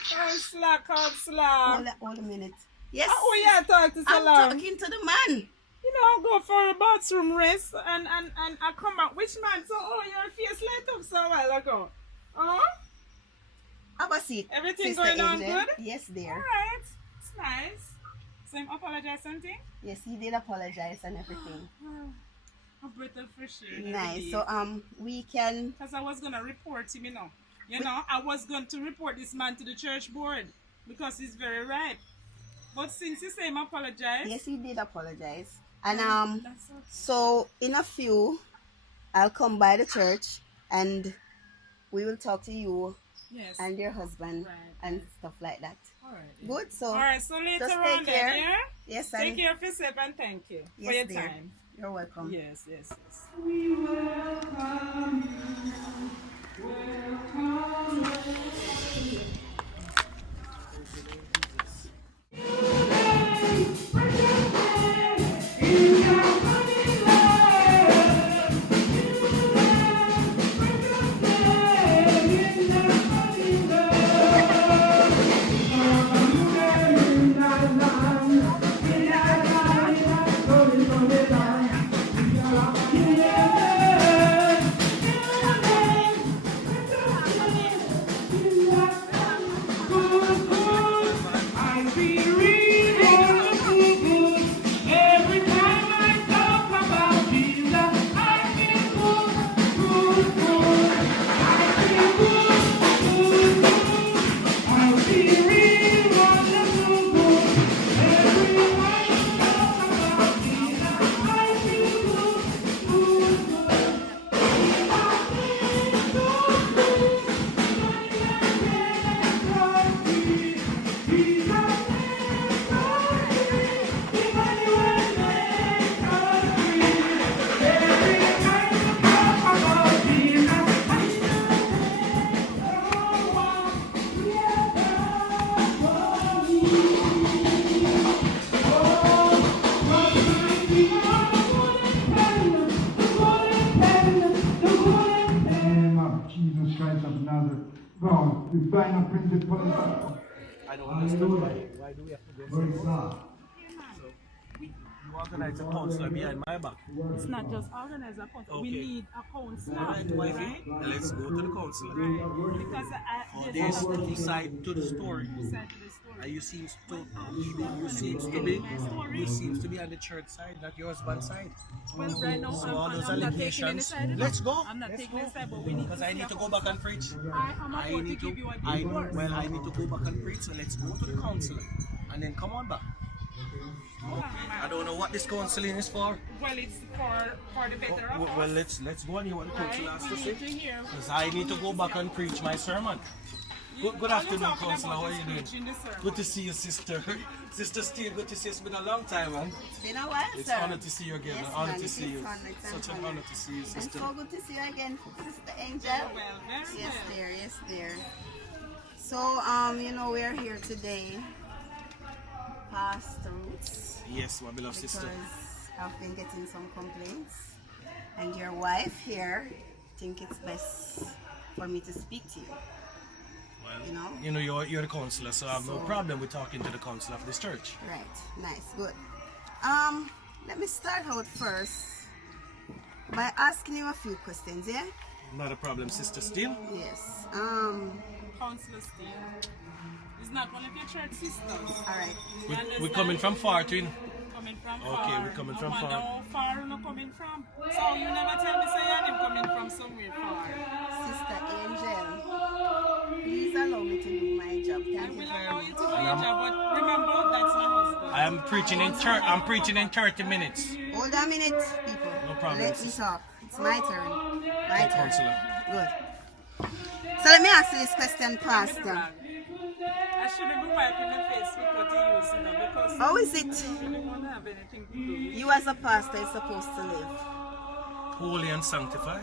Counselor. Hold a minute. Yes. Who you talk to so I'm long? talking to the man. You know, go for a bathroom rest and I come back. Which man? So, your face light up so a while ago. Oh? Have a seat. Everything Sister going on Angel. good? Yes, dear. Alright. It's nice. So, him apologize something? Yes, he did apologize and everything. A breath of fresh air. Nice. So we can. Because I was gonna report him, You know, I was going to report this man to the church board because he's very ripe. But since you say him apologize. Yes, he did apologize. And that's okay. so in a few, I'll come by the church and we will talk to you and your husband and stuff like that. Alright. Good. So. Alright. So later just on, take care. then, yeah? Yes. Take care of yourself and thank you for your dear. time. You're welcome. Yes. We welcome you. God, we bind up principles. I don't understand why do we have to go Very so sad. you organize a counselor behind my back. It's not just organize a counselor. We Okay. need a counselor. Alright, wifey, let's go to the counselor. Because There's two sides to the story. And you seems to be on the church side, not your husband's side. Well, right now, So all those I'm not taking any allegations. side. Let's go. I'm not Let's taking go. any side, but we need Because to I see need a to go back and preach. I'm about to give you a divorce. I need to go back and preach. So let's go to the counselor and then come on back. I don't know what this counseling is for. Well, it's for the better of us. Well, let's go and hear what the counselor has to We say. need to hear. Because I need to go back and preach my sermon. Good afternoon, counselor. How are you doing? Good to see you, sister. Sister Steve, good to see you. It's been a long time, man. It's been a while, It's sir. an honor to see you again. Yes, An honor man, to it see is you. fun, it's Such an fun. honor to see you, And sister. so good to see you again, Sister Angel. Yes, dear. Yes, dear. So, we're here today, past the roots. Yes, my beloved because sister. I've been getting some complaints, and your wife here think it's best for me to speak to you. Well, you're the counselor, so I have no problem with talking to the counselor of this church. Right. Nice. Good. Let me start out first by asking you a few questions, yeah? Not a problem, Sister Steele. Yes. Counselor Steele. It's not one of your church sisters. Alright. We're coming from far, twin. Coming from Okay, far. we're coming from I wonder far. how far you're coming from. So you never tell me say you're coming from somewhere far. Sister Angel, please allow me to do my job. Thank you very much. You to do your job, but remember that's my husband. I am preaching in church. I'm preaching in 30 minutes. Hold a minute, people. No problem, Let me sister. talk. It's my turn. My turn. Counselor. Good. So let me ask you this question, Pastor. I shouldn't be wiping my face with what you use, because How is it you really won't have anything to do. you as a pastor is supposed to live? Holy and sanctify.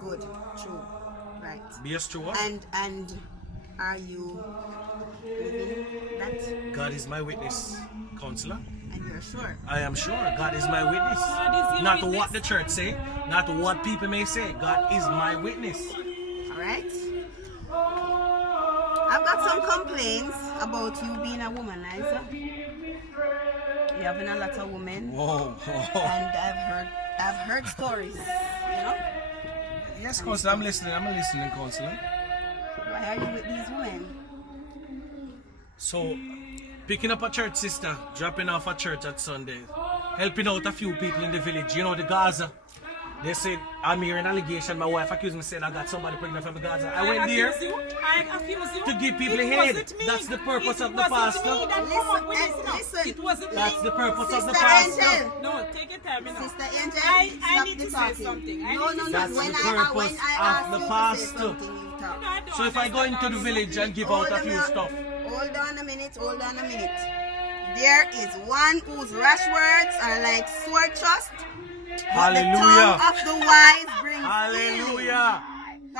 Good. True. Right. Be a steward. And are you living that? God is my witness, counselor. And your You're sure? I am sure. God is my witness. God is your Not witness. what the church say, not what people may say. God is my witness. Alright? I've got some complaints about you being a womanizer. You're having a lot of women. Whoa. And I've heard stories, you know? Yes, Counselor, I'm listening, Counselor. Why are you with these women? So, picking up a church sister, dropping off a church at Sunday, helping out a few people in the village. You know, the Gaza. They said, I'm hearing allegation. My wife accused me saying I got somebody pregnant from the Gaza. I went there I accuse you. to give people It aid. wasn't me. That's the purpose of the It wasn't pastor. me that come up with this stuff. Listen. It wasn't That's me. the purpose of the Sister pastor. Angel. No, take your time. Sister Angel, I stop need the to talking. say something. No. That's When the I purpose ask of the you to say pastor. something, you talk. So if I go into the village and give out a few stuff, Hold on a minute. There is one whose rash words are like sword thrust. hallelujah. The tongue of the wise brings Hallelujah.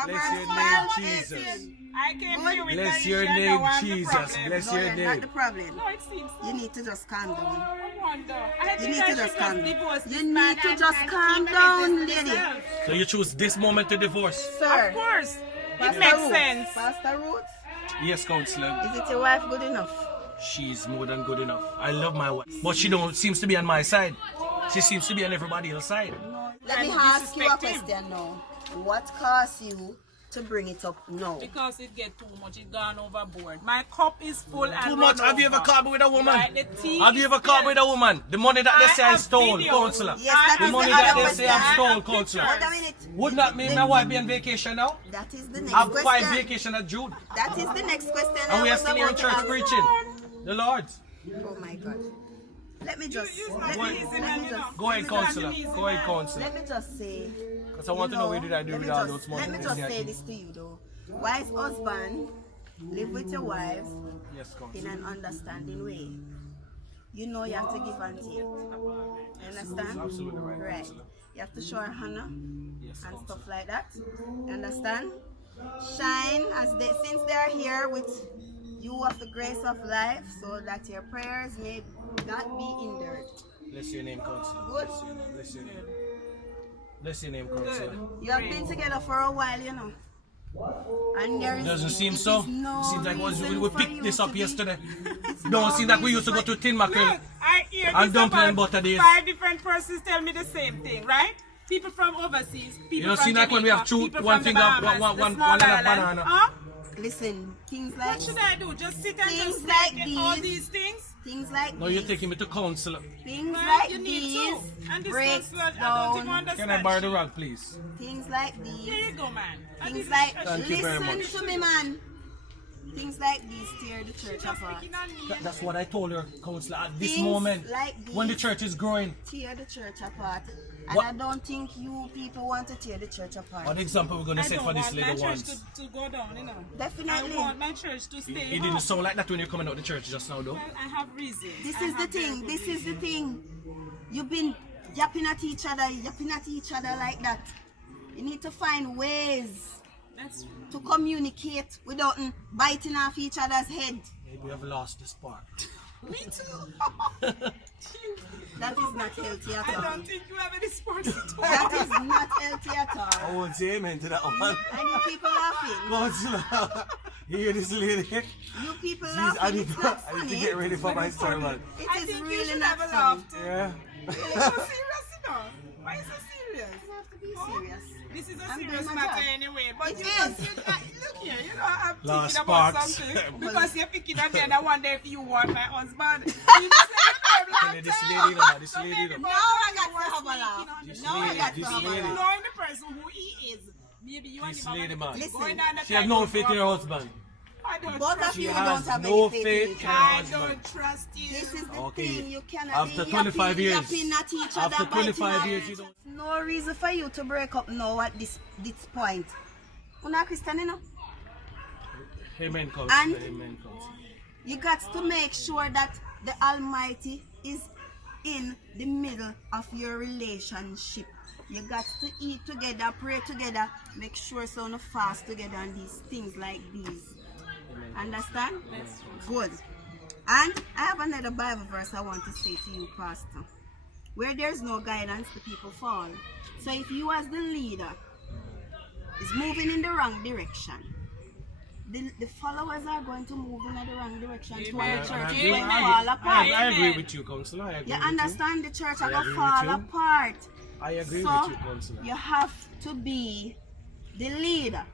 Bless your name, Jesus. I came here with Bless the your issue, name, now I'm the Jesus. problem. Bless No, your you're not name. the problem. No, it seems so. You need to just calm down. I wonder. I You think need I to should just calm down. divorce this You man need to and just keep calm my down, business to lady. myself. So you choose this moment to divorce? Sir. Of course. Pastor It makes Ruth, sense. Pastor Ruth, Yes, Counselor. is it your wife good enough? She's more than good enough. I love my wife. But she don't seems to be on my side. She seems to be on everybody else's side. Let me And ask you a disrespect him. question now. What caused you to bring it up now? Because it get too much, it gone overboard. My cup is full and Too much. run Have you ever over. caught me with a woman? Right, the tea Have you is ever caught me spilled. with a woman? The money that they say I have stole, videos. Counselor. Yes, that The is money the that other they say I question. stole, Counselor. Hold a minute. Would not mean my wife be on vacation now? That is the next I have question. 5 vacation at June. That is the next question. And we I are was still here in about to church ask. preaching. The Lord. Oh my God. Let me just. Go Let ahead, Counselor. Go ahead, Counselor. me just say. Because I want to know what did I do let me with all just- those money. Let me just say this to you though. Wise husband, live with your wife Yes, in Counselor. an understanding way. You know you have to give and take. You understand? Absolutely right, Right. Counselor. You have to show her honor Yes, and Counselor. stuff like that. You understand? Shine as they since they are here with you of the grace of life, so that your prayers may not be hindered. Bless your name, Counselor. Good. Bless your name. Bless your name, Counselor. You have been together for a while, you know. And there is Doesn't seem it so. is no Seems like reason we for picked you this to up be- yesterday. It's Don't no seem like we reason used to go for- to Tin Mackerel. Look, I hear And this dumpling and about butter days. 5 different persons tell me the same thing, right? People from overseas, people You know, from see like when we have Jamaica, two, people one from the finger, Bahamas, one the and small a island. banana. Huh? Listen, things like What should I do? Just sit and Things just like get all these. these things? things like No, you're these, taking me to counselor. things Well, like you need these to. And this break council, I don't even down. understand. Can I borrow the rug, please? Things like Here these. you go, man. And Things this like is- Thank you very listen much. to me, man. Things like these tear the church apart. Picking on me. That's what I told her, counselor. At this Things moment, like when the these. church is growing, Tear the church apart. And What- I don't think you people want to tear the church apart. what example we're going to I set don't for this want my little church ones? to go down, you know. Definitely. I want my church to stay It didn't up. sound like that when you're coming out the church just now, though. Well, I have reasons. This I is the have very thing. good This is the reasons. thing. You've been yapping at each other like that. You need to find ways That's to communicate without biting off each other's head. Maybe we have lost the spark. me too. That is not healthy at I all. don't think you have any sports at all. That is not healthy at I all. won't say amen to that one. And you people laughing. Counselor, you hear this lady? You people Jeez, laughing. It's not I need to funny. get ready for my sermon. It I is think you really should not have a funny. laugh too. Yeah. You're so serious, you know. Why is so serious? You have to be serious. This is a I'm serious doing my matter job. anyway. But It you is. look here, you know, I'm Last thinking about sparks. something. Because you're picking again, I wonder if you want my husband. You say you Tell her this lady, no, this lady, no. Now I got to have a laugh. This Now I lady, got to this have a lady. laugh. knowing the person who he is, maybe you and This him lady, are man. going on the She have type no of faith in her husband. I don't Both trust of you She don't has have no any faith faith in each in other. her I husband. don't trust you. This is the Okay. thing. You cannot After be 25 yapping, years. yapping at each other, After biting 25 off years, each you other. don't. No reason for you to break up now at this point. You're not Christian, you know? Amen, counselor. And- Amen, counselor. You got to make sure that the Almighty is in the middle of your relationship. You got to eat together, pray together, make sure so no fast together and these things like these. Understand? Good. And I have another Bible verse I want to say to you, Pastor. Where there's no guidance, the people fall. So if you as the leader is moving in the wrong direction, the followers are going to move in the wrong direction. So the church is going to fall apart. I agree with you, Counselor. I agree You with understand the church are I going to agree fall with you. apart. I agree So with you, Counselor. you have to be the leader.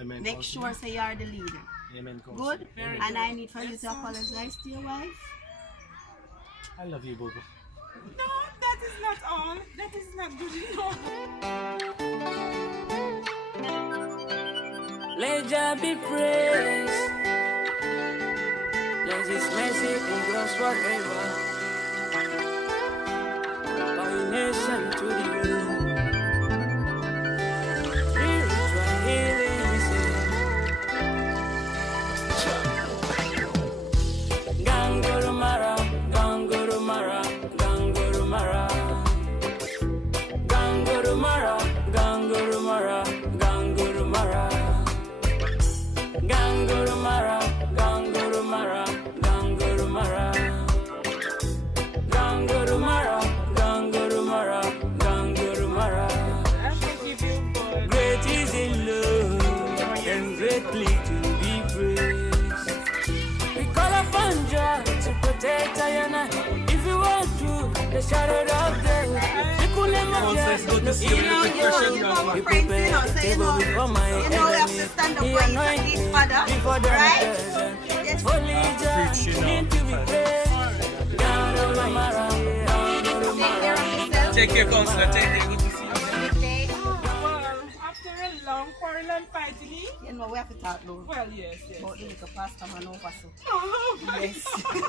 Amen, Make Counselor. sure say you are the leader. Amen, Counselor. Good? Amen. And I need for you to apologize to your wife. I love you, Bobo. No, that is not all. That is not good enough. Let Jah be praised. Let His mercy endure forever. By nation to the world. Spiritual healing is Ganguru Mara, Ganguru Mara, Ganguru Mara. Ganguru Mara, Ganguru Mara, Ganguru Mara. Ganguru Mara, Ganguru Mara, Ganguru Mara. Ganguru Mara, Ganguru Mara, Ganguru Mara. Great is in love and greatly to be praised. We call upon Jah to protect Ayana. If you want to, the shadow of death. You could never just good to see you. Look at Christian You know, we have to stand up for each father, right? Yes. Take care, Counselor. Take care. Good to see you. Well, after a long quarrel and fighting, You know, we have to talk though. well, yes. About the little pastor man over so. Oh, my Yes. God.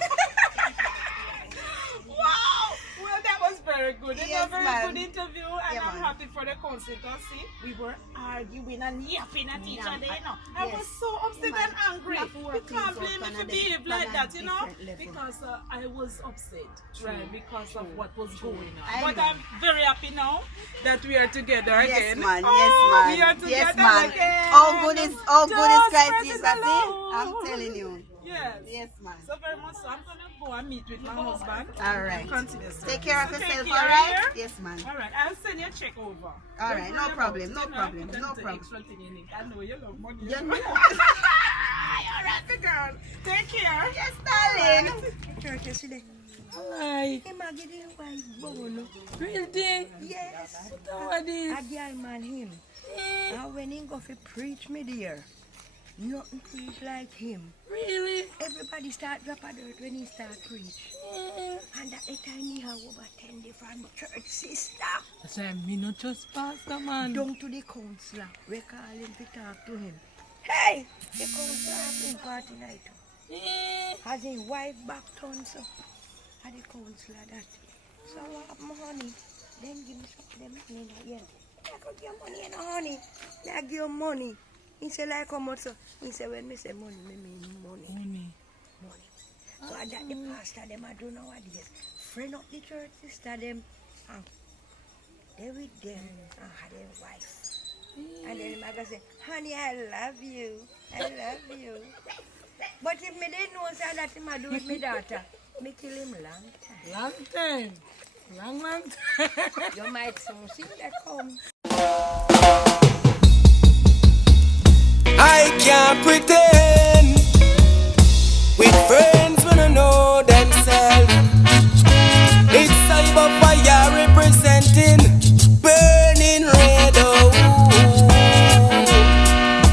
Wow! Well, that was very good. It was Yes, a very ma'am. good interview, and Yeah, I'm ma'am. happy for the constituency. We were arguing and yapping at each other, you know. I Yes. was so upset Yeah, and ma'am. angry. You have to work You can't things out blame me on for a behave different- like on a that, you know, different level. because I was upset, right, because of what was going on. I But know. I'm very happy now that we are together Yes, again. man. Oh, Yes, man. we are together Yes, man. again. How good is Just Christ praise Jesus? the See? Lord. I'm telling you. Yes. Yes, man. So very much so. I'm gonna go and meet with my husband. All right. And continue service. Take care of So yourself, take care, all right? yeah? Yes, man. All right. I'll send you a check over. All right, no problem, no problem, no problem. Extra thing in it. I know you love money. You know. All right, the girl. Take care. Yes, darling. Church yesterday. Hi. Him a give him wife bone. Real thing? Yes. What is? A girl man him. And when he go fi preach me there, nothing preach like him. Really? Everybody start drop a dirt when he start preach. And at the time he have over 10 different church sister. That's why I not just pastor, man. Down to the counselor. We call him to talk to him. Hey! The counselor have him party night. Has his wife back turn so. And the counselor that. So what happened, honey? Then give me some of them money again. I could give money and honey. I give you money. He said like how much so? He said when me say money, me mean money. Money. So I got the pastor them I do nowadays. Friend up the church sister them and they with them and had their wife. And then I say, honey, I love you. I love you. But if me didn't know say that him I do with my daughter, me kill him long time. Long time. Long time. You might soon see that come. I can't pretend with friends when I know themselves. It's cyber fire representing burning red. Oh,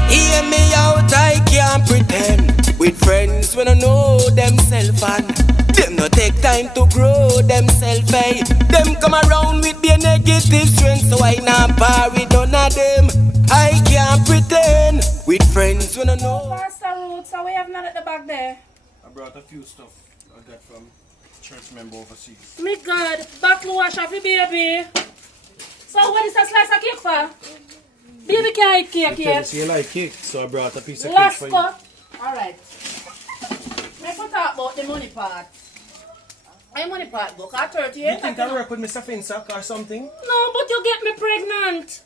hear me out, I can't pretend with friends when I know themselves and them no take time to grow themselves. Hey, them come around with their negative strength, so I not par with none of them. I can't pretend with friends when I know. Pastor Roots, so we have none at the back there. I brought a few stuff I got from church member overseas. Me God, bottle wash off your baby. So what is a slice of cake for? Baby can't eat cake yet. You like cake, so I brought a piece of Last cake for you. cut. Alright. Let's talk about the money part. The money part book at 38. You think I work with Mr. Finsack or something? No, but you get me pregnant.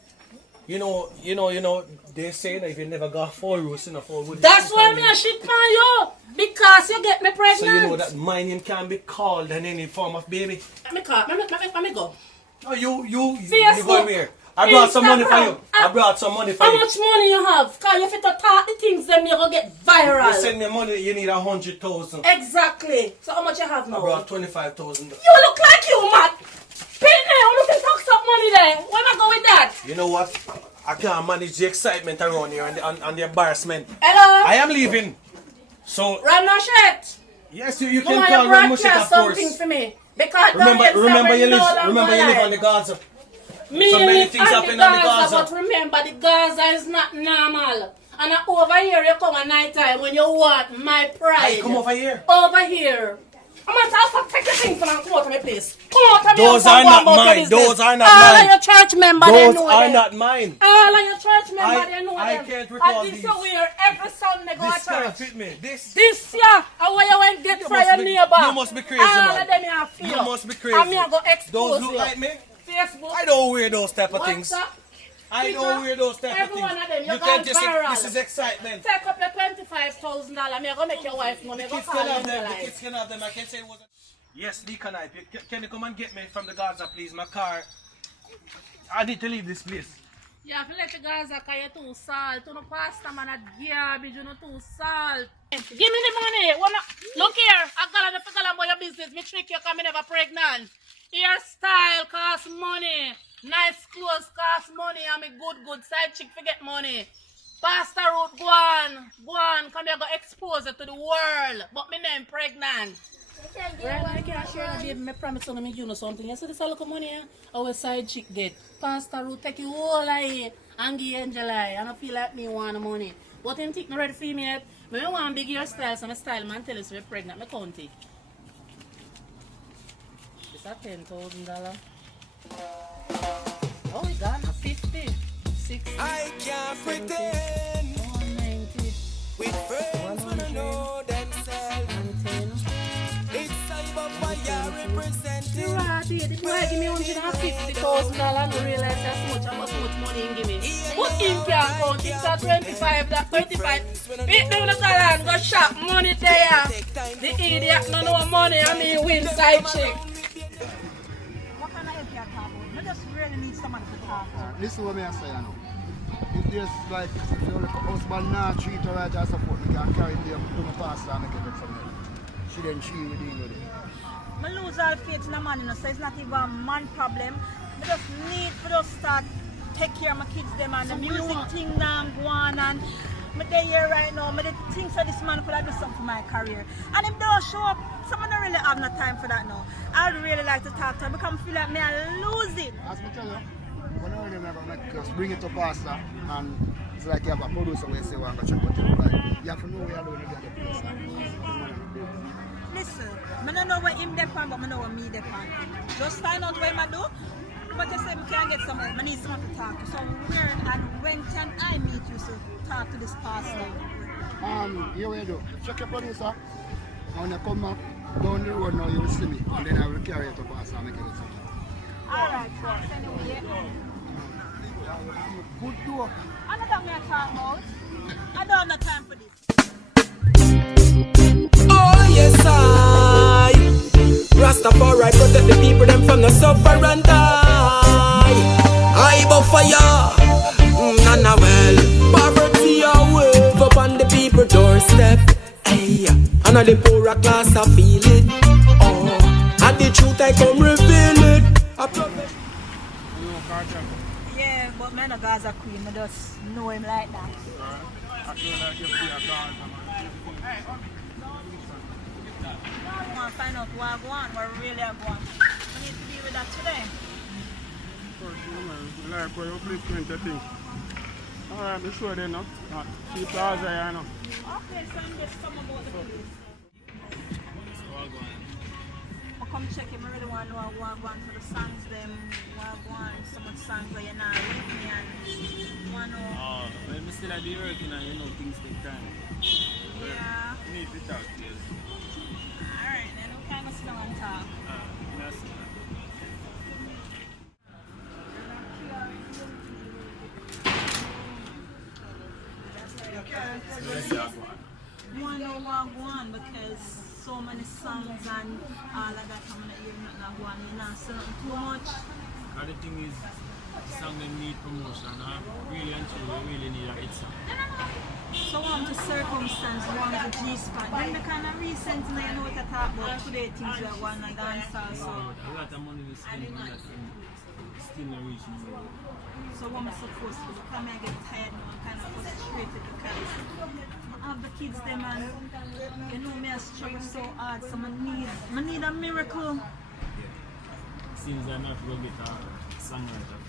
You know, they say that if you never got 4 roots in a 4 wood. That's why me a shit on you. Because you get me pregnant. So you know that my name can be called in any form of baby. Let me go. Oh, you Facebook, go here. I brought some money for you. Instagram. I brought some money for How you. much money you have? Because you fit to talk the things them you go get viral. You send me money, you need 100,000. Exactly. So how much you have now? I brought 25,000. You look like you, man. Pitney, you look like talk some money there. Where am I go with that? You know what? I can't manage the excitement around here and the embarrassment. Hello? I am leaving. So Ram no shit. yes, you can Come on, call you Ram Mushik, broadcast of course. something for me. Because Remember you live on the Gaza. Me So many live things on happen the on the Gaza, Gaza. but remember the Gaza is not normal. And over here you come at night time when you want my pride. Hey, come over here. Over here. I'm going to take your things and come out of my place. Come out of Those are not mine. Those are not All mine. of your church members, they Those know are them. not mine. All of your church members, they know I them. can't recall and this these. is where every Sunday go This to can't church. fit me. This Yeah, and where you went get You for must your be- neighbor. you must be crazy, All man. of them you have fear. You must be crazy. And me I go expose Those look you. like me? Facebook. I don't wear those type of What's things. up? I Peter, don't wear those type of every things. one of them, you You gone can't just say viral. this is excitement. Take up your $25,000. Me I go make your wife money. The Go kids call can you have them. The life. kids can have them. I can say it wasn't. Yes, Deacon Hype. Can you come and get me from the Gaza, please? My car. I need to leave this place. You have to let the Gaza because you're too salt. You no pasta man at garbage. You no too salt. Give me the money. Look here. I got to figure out about your business. Me trick you because me never pregnant. Hairstyle cost money. Nice clothes cost money. I'm a good side chick forget money. Pastor Ruth, go on. Come here, go expose it to the world. But me name pregnant. Well, I can't share that, baby. I promise to make you know something. You see this all look of money our side chick get. Pastor Ruth take you all eye and give angel eye. I don't feel like me want the money. But him think me ready for me yet. Me want big hairstyle, so my style man tell us we're pregnant. Me county. It's a $10,000. Oh, we got 50, 60. I can't 70, pretend 190. with friends when I know themselves. It's cyber fire representing. The boy give me $150,000 and I realize how much money he give me. But him can't count. It's a 25, that 25. Beat them the dollar and go shop money there. The idiot no know money and me win side chick. What kind of help you talk about? I just really need someone to talk to. Listen what me I say, you know. If there's like, if you're like a husband now treat her right or support, me can carry them to my pastor and make it from there. She then she will deal with it. I lose all faith in a man, you know, so it's not even a man problem. I just need to just start take care of my kids them and the music thing now go on and I'm there right now. I think so this man could have done something for my career. And if they don't show up, someone don't really have no time for that now. I'd really like to talk to him because I feel like me I lose it. As I tell you, when I remember, just bring it to pastor and it's like you have a producer where you say, well, I'm going to check what you do. Like, you have to know where you're doing to get the place. Listen, I don't know what him depend, but I know what me depend. Just find out what I do. But you say I can't get some help. I need someone to talk to. So where and when can I meet you to talk to this pastor? Here we do. Check your producer. And when you come back down the road now, you will see me. And then I will carry you to pastor and make it something. Alright, boss. Anyway. Good door. I know that me I talk about. I don't have no time for this. Oh yes I Rastafari protect the people them from the suffer and die. I bow fire Nana well poverty a wave up on the people doorstep. Hey, and all the poorer class I feel it. Oh, and the truth I come reveal it. Yeah, but man a Gaza queen, I just know him like that. I feel like you see a Gaza man. I want to find out what I want, what really I want. I need to deal with that today. First, you know, like where you please 20 things. Alright, be sure then, no? Keep the eyes there, you know. Okay, so I'm just some about the police. I'll come check him. I really want to know what I want for the songs, them, what I want, so much songs where you're not with me and want to know. Oh, well, I'm still at the work, you know, things take time. Yeah. You need to talk to you. Alright, then we kind of slow and talk. Yes. One know what go on because so many songs and all of that I'm not hearing nothing go on. You know, so too much. But the thing is, song them need promotion. Really and truly, we really need a hit song. So on to circumstance, one to G-spot. Then the kind of recent, you know what I talk about today, things we are going to dance also. A lot of money we spend on that thing. Still not reaching me. So what am I supposed to do? Come I get tired now, I'm kind of frustrated because I have the kids them and you know me I struggle so hard, so I need a miracle. Seems I'm not going to get a songwriter.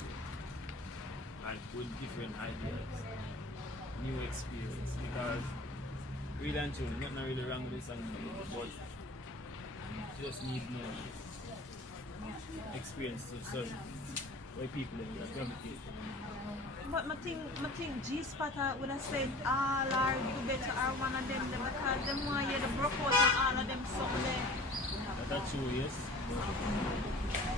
Like with different ideas. New experience, because really and truly, nothing really wrong with this song, but you just need more experience to serve why people gravitate. But I think G-Spot would have said all are do better or one of them because them want you to broke out and all of them something there. That's true, yes.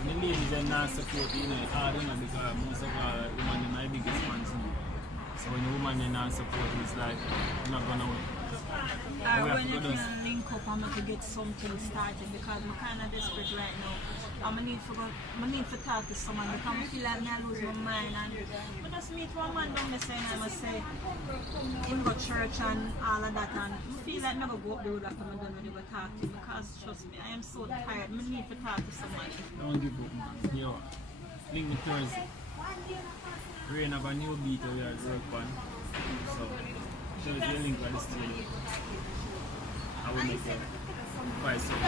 When the ladies are not support, you know, it's hard, you know, because most of our women are my biggest fans. So when the woman is not supporting, it's like, you're not gonna win. When you can link up, I'm going to get something started because I'm kind of desperate right now. I need to talk to someone because I feel like I lose my mind. And I just meet one man down there saying, I must say, him go church and all of that. And I feel like I never go up the road after I'm done with talk to him because trust me, I am so tired. I need to talk to someone. Don't give up, man. Yo, link me Thursday. Rain have a new beat we are work on. So, Thursday link on the stage. I will make a 5 seconds.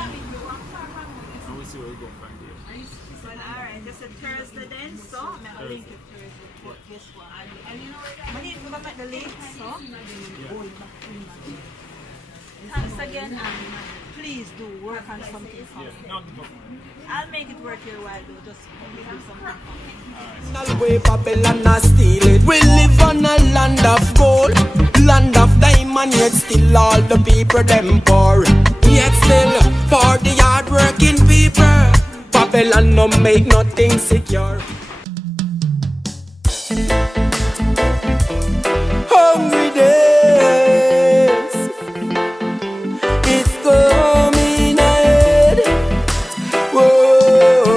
I will see where we go from there. Well, alright, just a Thursday then, so I'm going to link it Thursday. But guess what? I need to come at the link, so. Thanks again, and please do work on something for me. I'll make it worth your while, though. Just do something for me. Way Babylon a steal it. We live on a land of gold, land of diamond, yet still all the people them poor. Yet still for the hard working people, Babylon no make nothing secure. Hungry days, it's coming ahead. Whoa,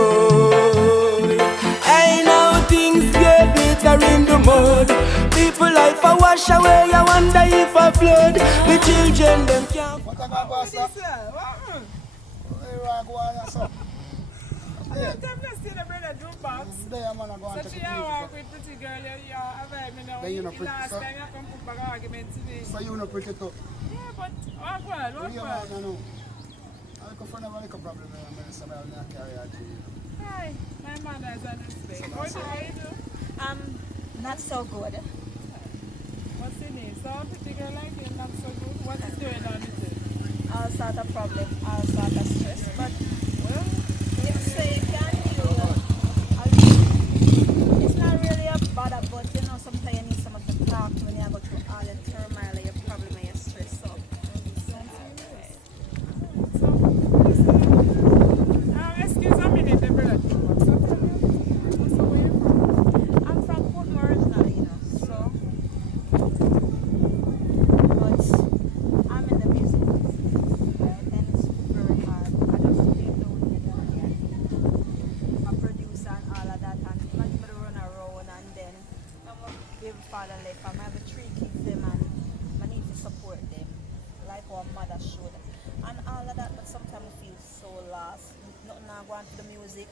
I know things get bitter in the mud. People life a wash away, I wonder if I flood. The children them can't. What a guy, Pastor? I don't have to see the brother jukebox. There, man, I go and So check she it. walk with pretty girl, you have me now. Then you know pretty, Last so- time you come put back argument to me. So you know pretty too. Yeah, but what Yeah, man, I well? know. I look for never like a problem when I'm so I'll not carry out to you. Hi, my mother's on this thing. What do I do? Not so good. What's the name? So a pretty girl like you, not so good. What is going on with it? All sort of problem, all sort of stress. But, well, if say you can do it's not really a bother, but you know, sometimes you need someone to talk to when you go through all the turmoil of your problem and your stress. So, Excuse a minute, the brother jukebox. So where you from? I'm from Portmore originally, you know, so. But I'm in the music business, right? And it's very hard. I just came down here. I produce and all of that, and I need to run around, and then give father life. I have 3 kids, them, and I need to support them, like our mother should, and all of that. But sometimes I feel so lost. Nothing now going to the music.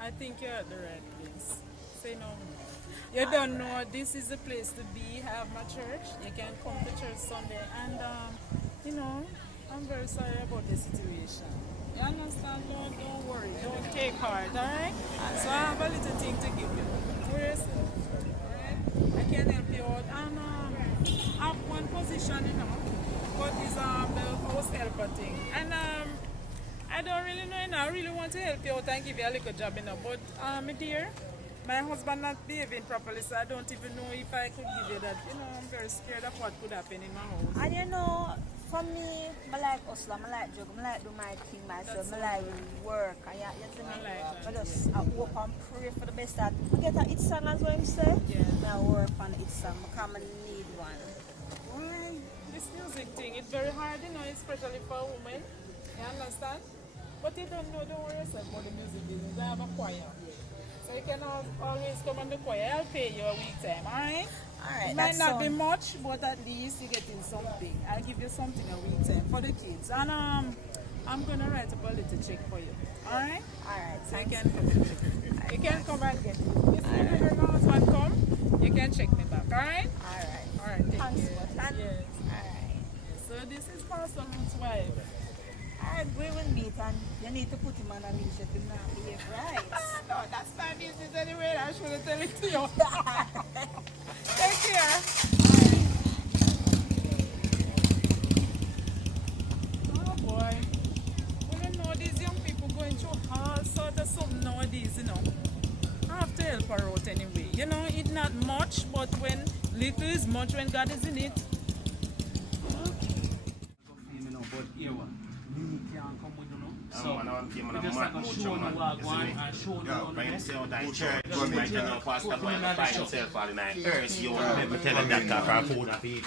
I think you're at the right place. Say no more. You don't know this is the place to be. Have my church. You can come to church Sunday, and you know, I'm very sorry about the situation. You understand? Don't worry. Don't take heart. All right. So I have a little thing to give you. Where is it? Alright? I can help you out. And I have one position, you know, but it's the house helper thing. And I don't really know, you know, I really want to help you out and give you a little job, you know, but my dear, my husband not behaving properly, so I don't even know if I could give you that. You know, I'm very scared of what could happen in my house. And you know, for me, I like hustle, I like job, I like do my thing myself, I like work. And you see me? I just hope and pray for the best that I get a hit song as what him say. Yeah. I work on hit song because I need one. Why? this music thing, it's very hard, you know, especially for women. You understand? But you don't know, don't worry yourself about the music business. I have a choir. So you can always come on the choir. I'll pay you a week time, alright? Alright, It might that not be sound- much, but at least you're getting something. I'll give you something a week time for the kids. And I'm gonna write up a little check for you. Alright? Alright, so you can come and check. You can come and get it. If the last one come, you can check me back, alright? Alright, thank Thanks you. so much. Yes. Alright. So this is Pastor Ruth's wife. Alright, we will meet and you need to put him on a leash if he's not behave right. No, that's my business anyway. I should tell it to you. Take care. Oh boy. We don't know these young people going through all sorts of something nowadays, you know. I have to help her out anyway. You know, it's not much, but when little is much when God is in it. So, we just like a show no walk one and show no run the rest. Let me tell her that for food and feed.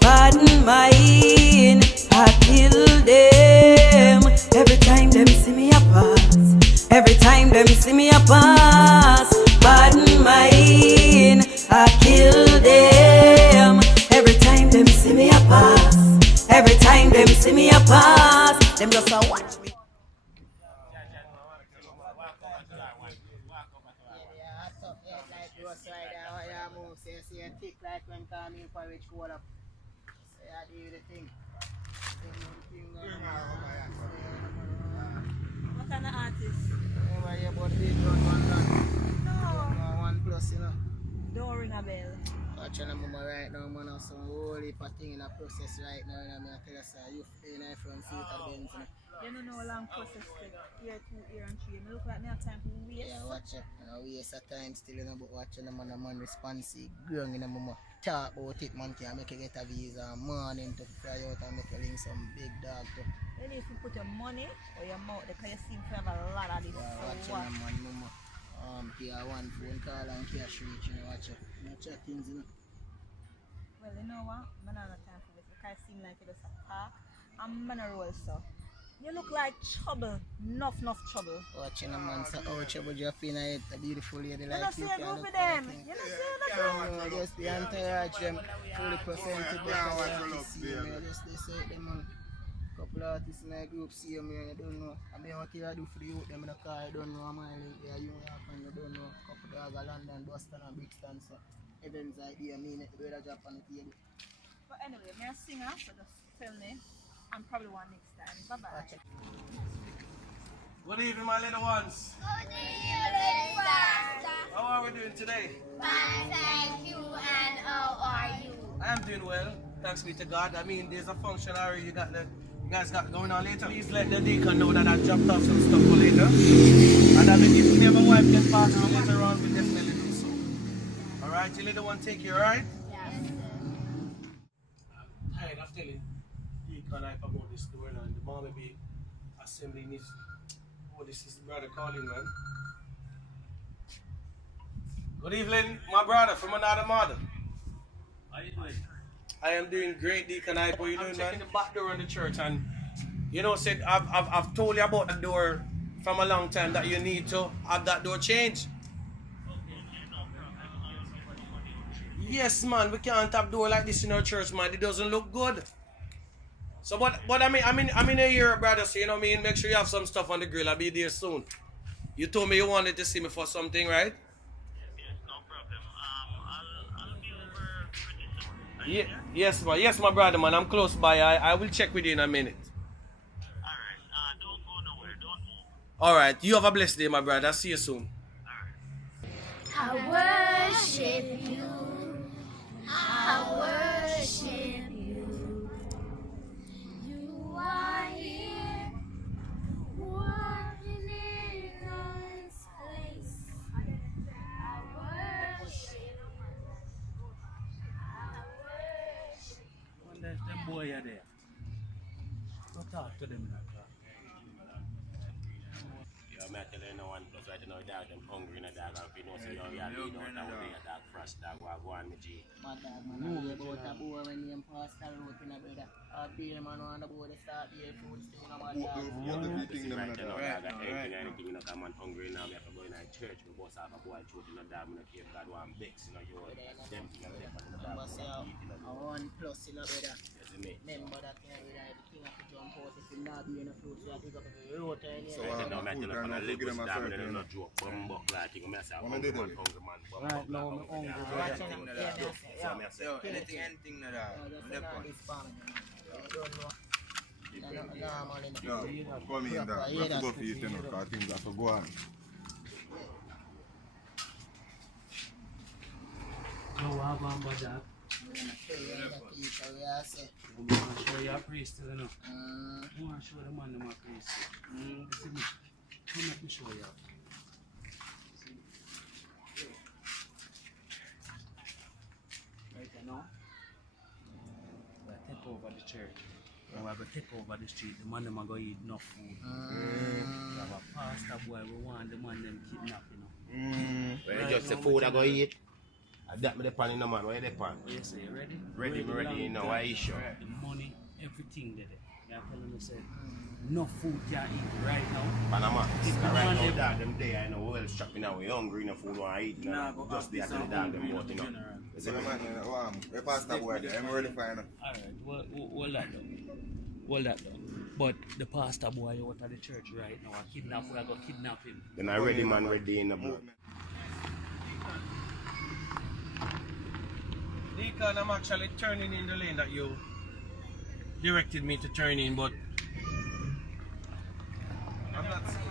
Pardon mine, I kill them. Every time them see me a pass. Every time them see me a pass. Pardon mine, I kill them. Every time them see me a pass. Every time them see me a pass. Them just a watch me. Like when come in for which call up. Say I do the thing. What kind of artist? Remember you about big one No. one plus, you know. Don't ring a bell. Watching the mama right now, man, have some whole heap of thing in the process right now. You know, I tell you, sir, you in the front seat of the Benz, you know. You don't know how long process take. Year 2, year and 3. Me look like me have time to waste. Yeah, watch it. You know, waste of time still, you know, but watching the man responsive, growing in the mama. Talk about it, man, can make you get a visa morning to fly out and make you link some big dog to. You need to put your money or your mouth because you seem to have a lot of this. Yeah, watching the man, mama. Pay one phone call and cash reach, you know, watch it. Watch your things, you know. Well, you know what? I'm not have time for this because it seems like you just a talk. I'm gonna roll so. You look like trouble. Enough trouble. Watching the man, so how trouble you feel in a beautiful lady like you. You don't see a group with them. You don't see a no, just the entourage them fully presented. Just they say them on couple artists in my group see me and you don't know. I mean what you do for the youth them in the car, you don't know how many you have and you don't know. Couple dogs of London, Boston and Brixton, so events idea mean it the way that drop on the table. But anyway, I'm a singer, so just tell me. I'm probably one next time. Bye-bye. Good evening, my little ones. Good evening, Pastor. How are we doing today? Fine, thank you. And how are you? I am doing well. Thanks be to God. I mean, there's a function already you guys got going on later. Please let the deacon know that I dropped off some stuff for later. And I mean, if me and my wife can pass me later on, we'll definitely do so. Alright, you little one, take you, alright? Yes. Tired of telling deacon I about this going on. The mom will be assembling this. Oh, this is the brother calling, man. Good evening, my brother from another mother. How you doing? I am doing great, Deacon. How you doing, man? I'm checking the back door on the church, and you know, said I've told you about the door from a long time that you need to have that door changed. Yes, man, we can't have door like this in our church, man. It doesn't look good. So, but I'm in a year, brother. So you know what I mean. Make sure you have some stuff on the grill. I'll be there soon. You told me you wanted to see me for something, right? Yeah, yes, my brother, man. I'm close by. I will check with you in a minute. Alright, don't go nowhere. Don't move. Alright, you have a blessed day, my brother. I'll see you soon. I worship you. I worship you. You are here, working in this place. I worship you. to them. Yeah, I'm telling you, no one plus right now, dog, them hungry in a dog, and if you know, so you're that would be a dog, fresh dog, go on, me G. My dog, man, I about a boy when name Pastor Road in a brother. Beer man on the board, start beer food, still in my dog. Anything you know, come on hungry now, we have to go in a church, we boss have a boy throat in a dog, we don't care if God want bex, you know, you want them thing and them, and the dog one plus in a brother. Remember that everything have to jump out if you not be in a fruit, so I think of a road in here. So I tell you, I'm going to live with dog, and I'm not joke, bumbuck like you, I say, I'm hungry man, right now, I'm hungry. Anything that no, come in there. We have to go for you, because things have to go on. No, I'm going to that. I'm going to show you a priest, you know. I want to show the man a priest. See me. Come let me show you. Right now, we take over the church. We have to take over the street. The man them are going to eat enough food. We have a pastor boy. We want the man them kidnap, you know. Well, just the food I go eat. I got me the pan in the man. Where the pan? Yes, sir. You ready? Ready, me ready. You know why you sure? The money, everything there. I'm telling you, say, no food can eat right now. Panama. Right now, dog, them day I know well shopping now. We hungry, no food want to eat. Just the other dog them both, you know. We pass that word. I'm ready for you. Alright, hold that down. Hold that down. But the pastor boy out of the church right now, I kidnap, we are going to kidnap him. Then I ready man, ready in the boat. Deacon, I'm actually turning in the lane that you directed me to turn in, but I'm not seeing it.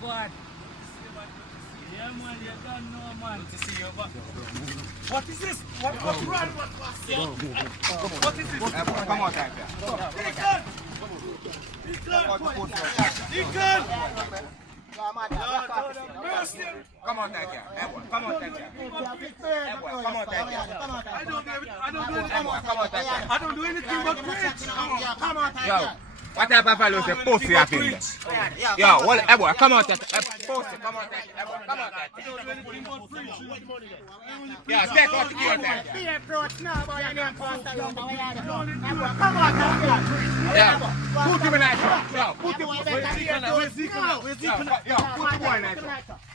Go on. Yeah, man, you don't know, man. Good to see you, but what is this? What is this? Come on, Deacon! Come on, Deacon! Come on, Deacon! I don't do anything but preach. Come on, Yo, what type of fellow is a pussy up in there? Yo, well, boy, come on, pussy, come on, come on, I don't do anything but preach. yeah, take out the gear, there. Yeah, put him in that truck. Yo, put the pussy in that truck.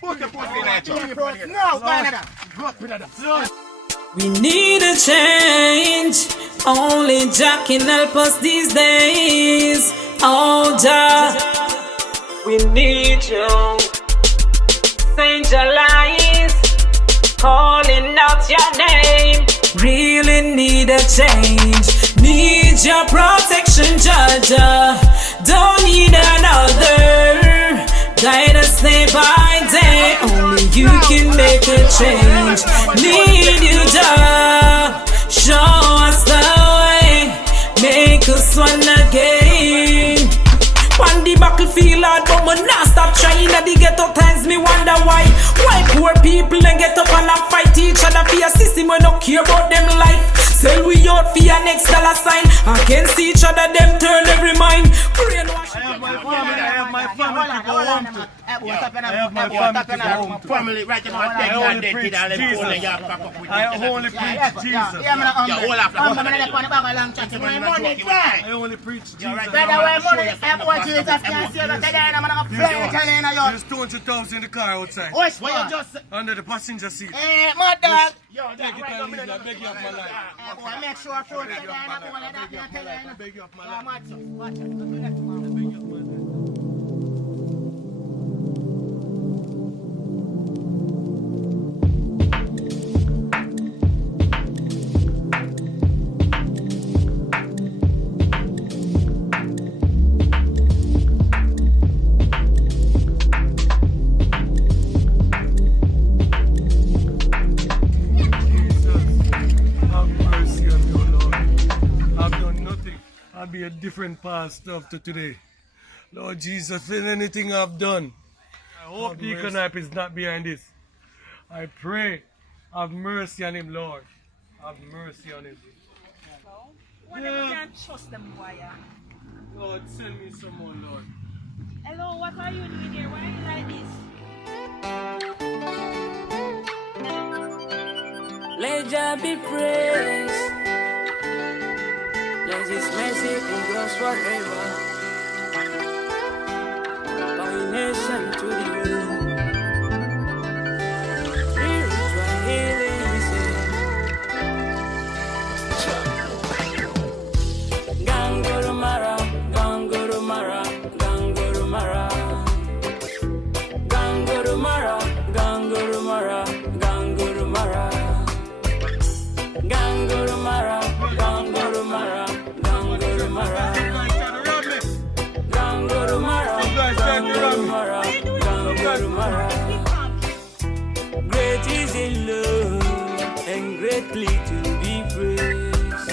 Put the pussy in that truck. We need a change. Only Jah can help us these days. Oh Jah, we need you. Saint Jah lies, calling out your name. Really need a change. Need your protection, Jah. Don't need another. Guide us day by day. Only you can make a change. Need you, Jah. Show us the way. Make us one again. On the battlefield, hard, but me not stop trying. At the ghetto times, me wonder why. Why poor people and get up and fight each other for a system we don't care about them life. Sell we out for your next dollar sign. Against each other, them turn every mind. Brainwash. I have my family to go home to. I have my family to go home to. Family, right now, I only preach Jesus. I only preach Jesus. I only preach Jesus. There's 20,000 in the car outside. Under the passenger seat. Hey, my dog. Take it and leave it. I beg you off my life. Boy, make sure I beg you off my life. I'll be a different pastor after today. Lord Jesus, in anything I've done, I hope Deacon Hype is not behind this. I pray Have mercy on him, Lord. Have mercy on him. When you can't trust them, boy. Lord, send me someone, Lord. Hello, what are you doing here? Why are you like this? Let Jah be praised. Let His mercy endures forever. By nation to the world. Spiritual healing say. Ganguru Mara, Ganguru Mara, Ganguru Mara. Ganguru Mara, Ganguru Mara, Ganguru Mara. Ganguru Mara, Ganguru Mara, Ganguru Mara. Ganguru Mara, Ganguru Mara, Ganguru Mara. Great is in love and greatly to be praised.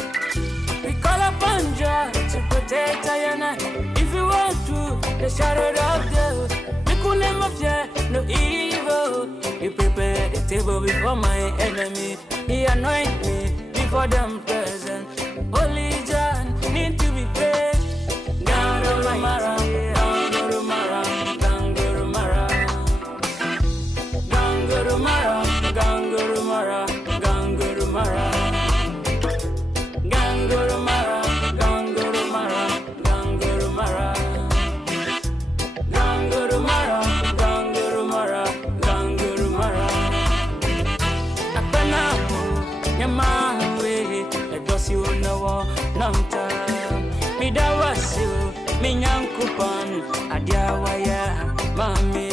We call upon Jah to protect Ayana. If you want to, the shadow of death. We could never fear no evil. He prepared the table before my enemy. He anointed me before them present. Holy John need to be praised. Ganguru Mara, Ganguru Mara, Ganguru Mara. Ganguru Mara, Ganguru Mara, Ganguru Mara. Ganguru Mara, Ganguru Mara, Ganguru Mara. Ganguru Mara, Ganguru Mara, Ganguru Mara. Apanamu, Yamawe, Edosi Unawa, Namta. Midawasi, Minyankupan, Adiawaya, Mami.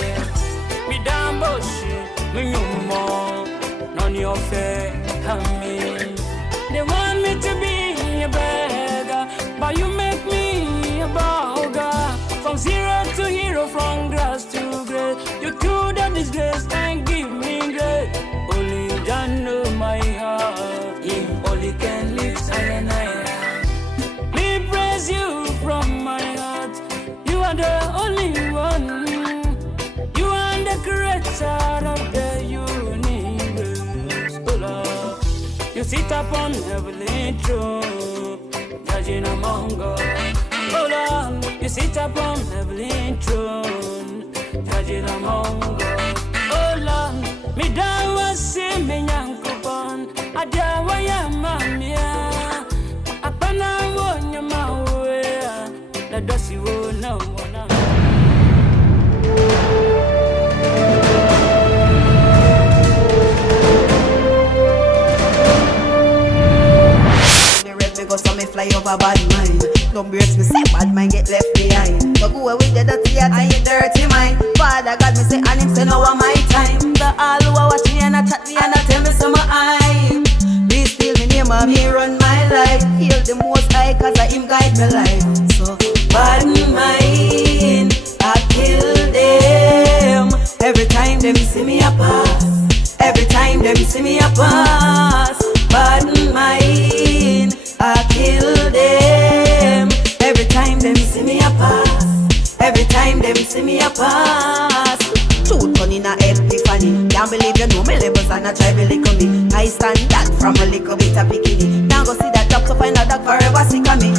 Midamboshi, Minyumo, None of fair, Hami. They want me to be a beggar, but you make me a burger. From zero to hero, from grass to grace. You do the disgrace and give me grace. Only Jah know my heart. Him only can lift I and I. Me praise you from my heart. You are the only one. You are the creator of the universe. Oh Lord, you sit upon heavenly throne, judging among God. Oh Lord, you sit upon heavenly throne, judging among God. Oh Lord, me dawa se me nyankopon, adawa ya mamia, apana wonya mawe, na dosi wo na wona. Because so me fly over bad mind. Don't breaks me say bad mind get left behind. So go away with the dirty heart and your dirty mind. Father God me say and him say now my time. The all who are watching and a chat me and a tell me some I. Please feel me name of me run my life. Heal the most high cause I him guide me life. So bad mind I kill them. Every time them see me a pass. Every time them see me a pass. Bad mind I kill them. Every time them see me a pass. Every time them see me a pass. Truth turn in a epiphany. Can't believe you know me levels and I try to lick me. I stand that from a little bit of bikini. Now go see that doctor find a dog forever sick of me.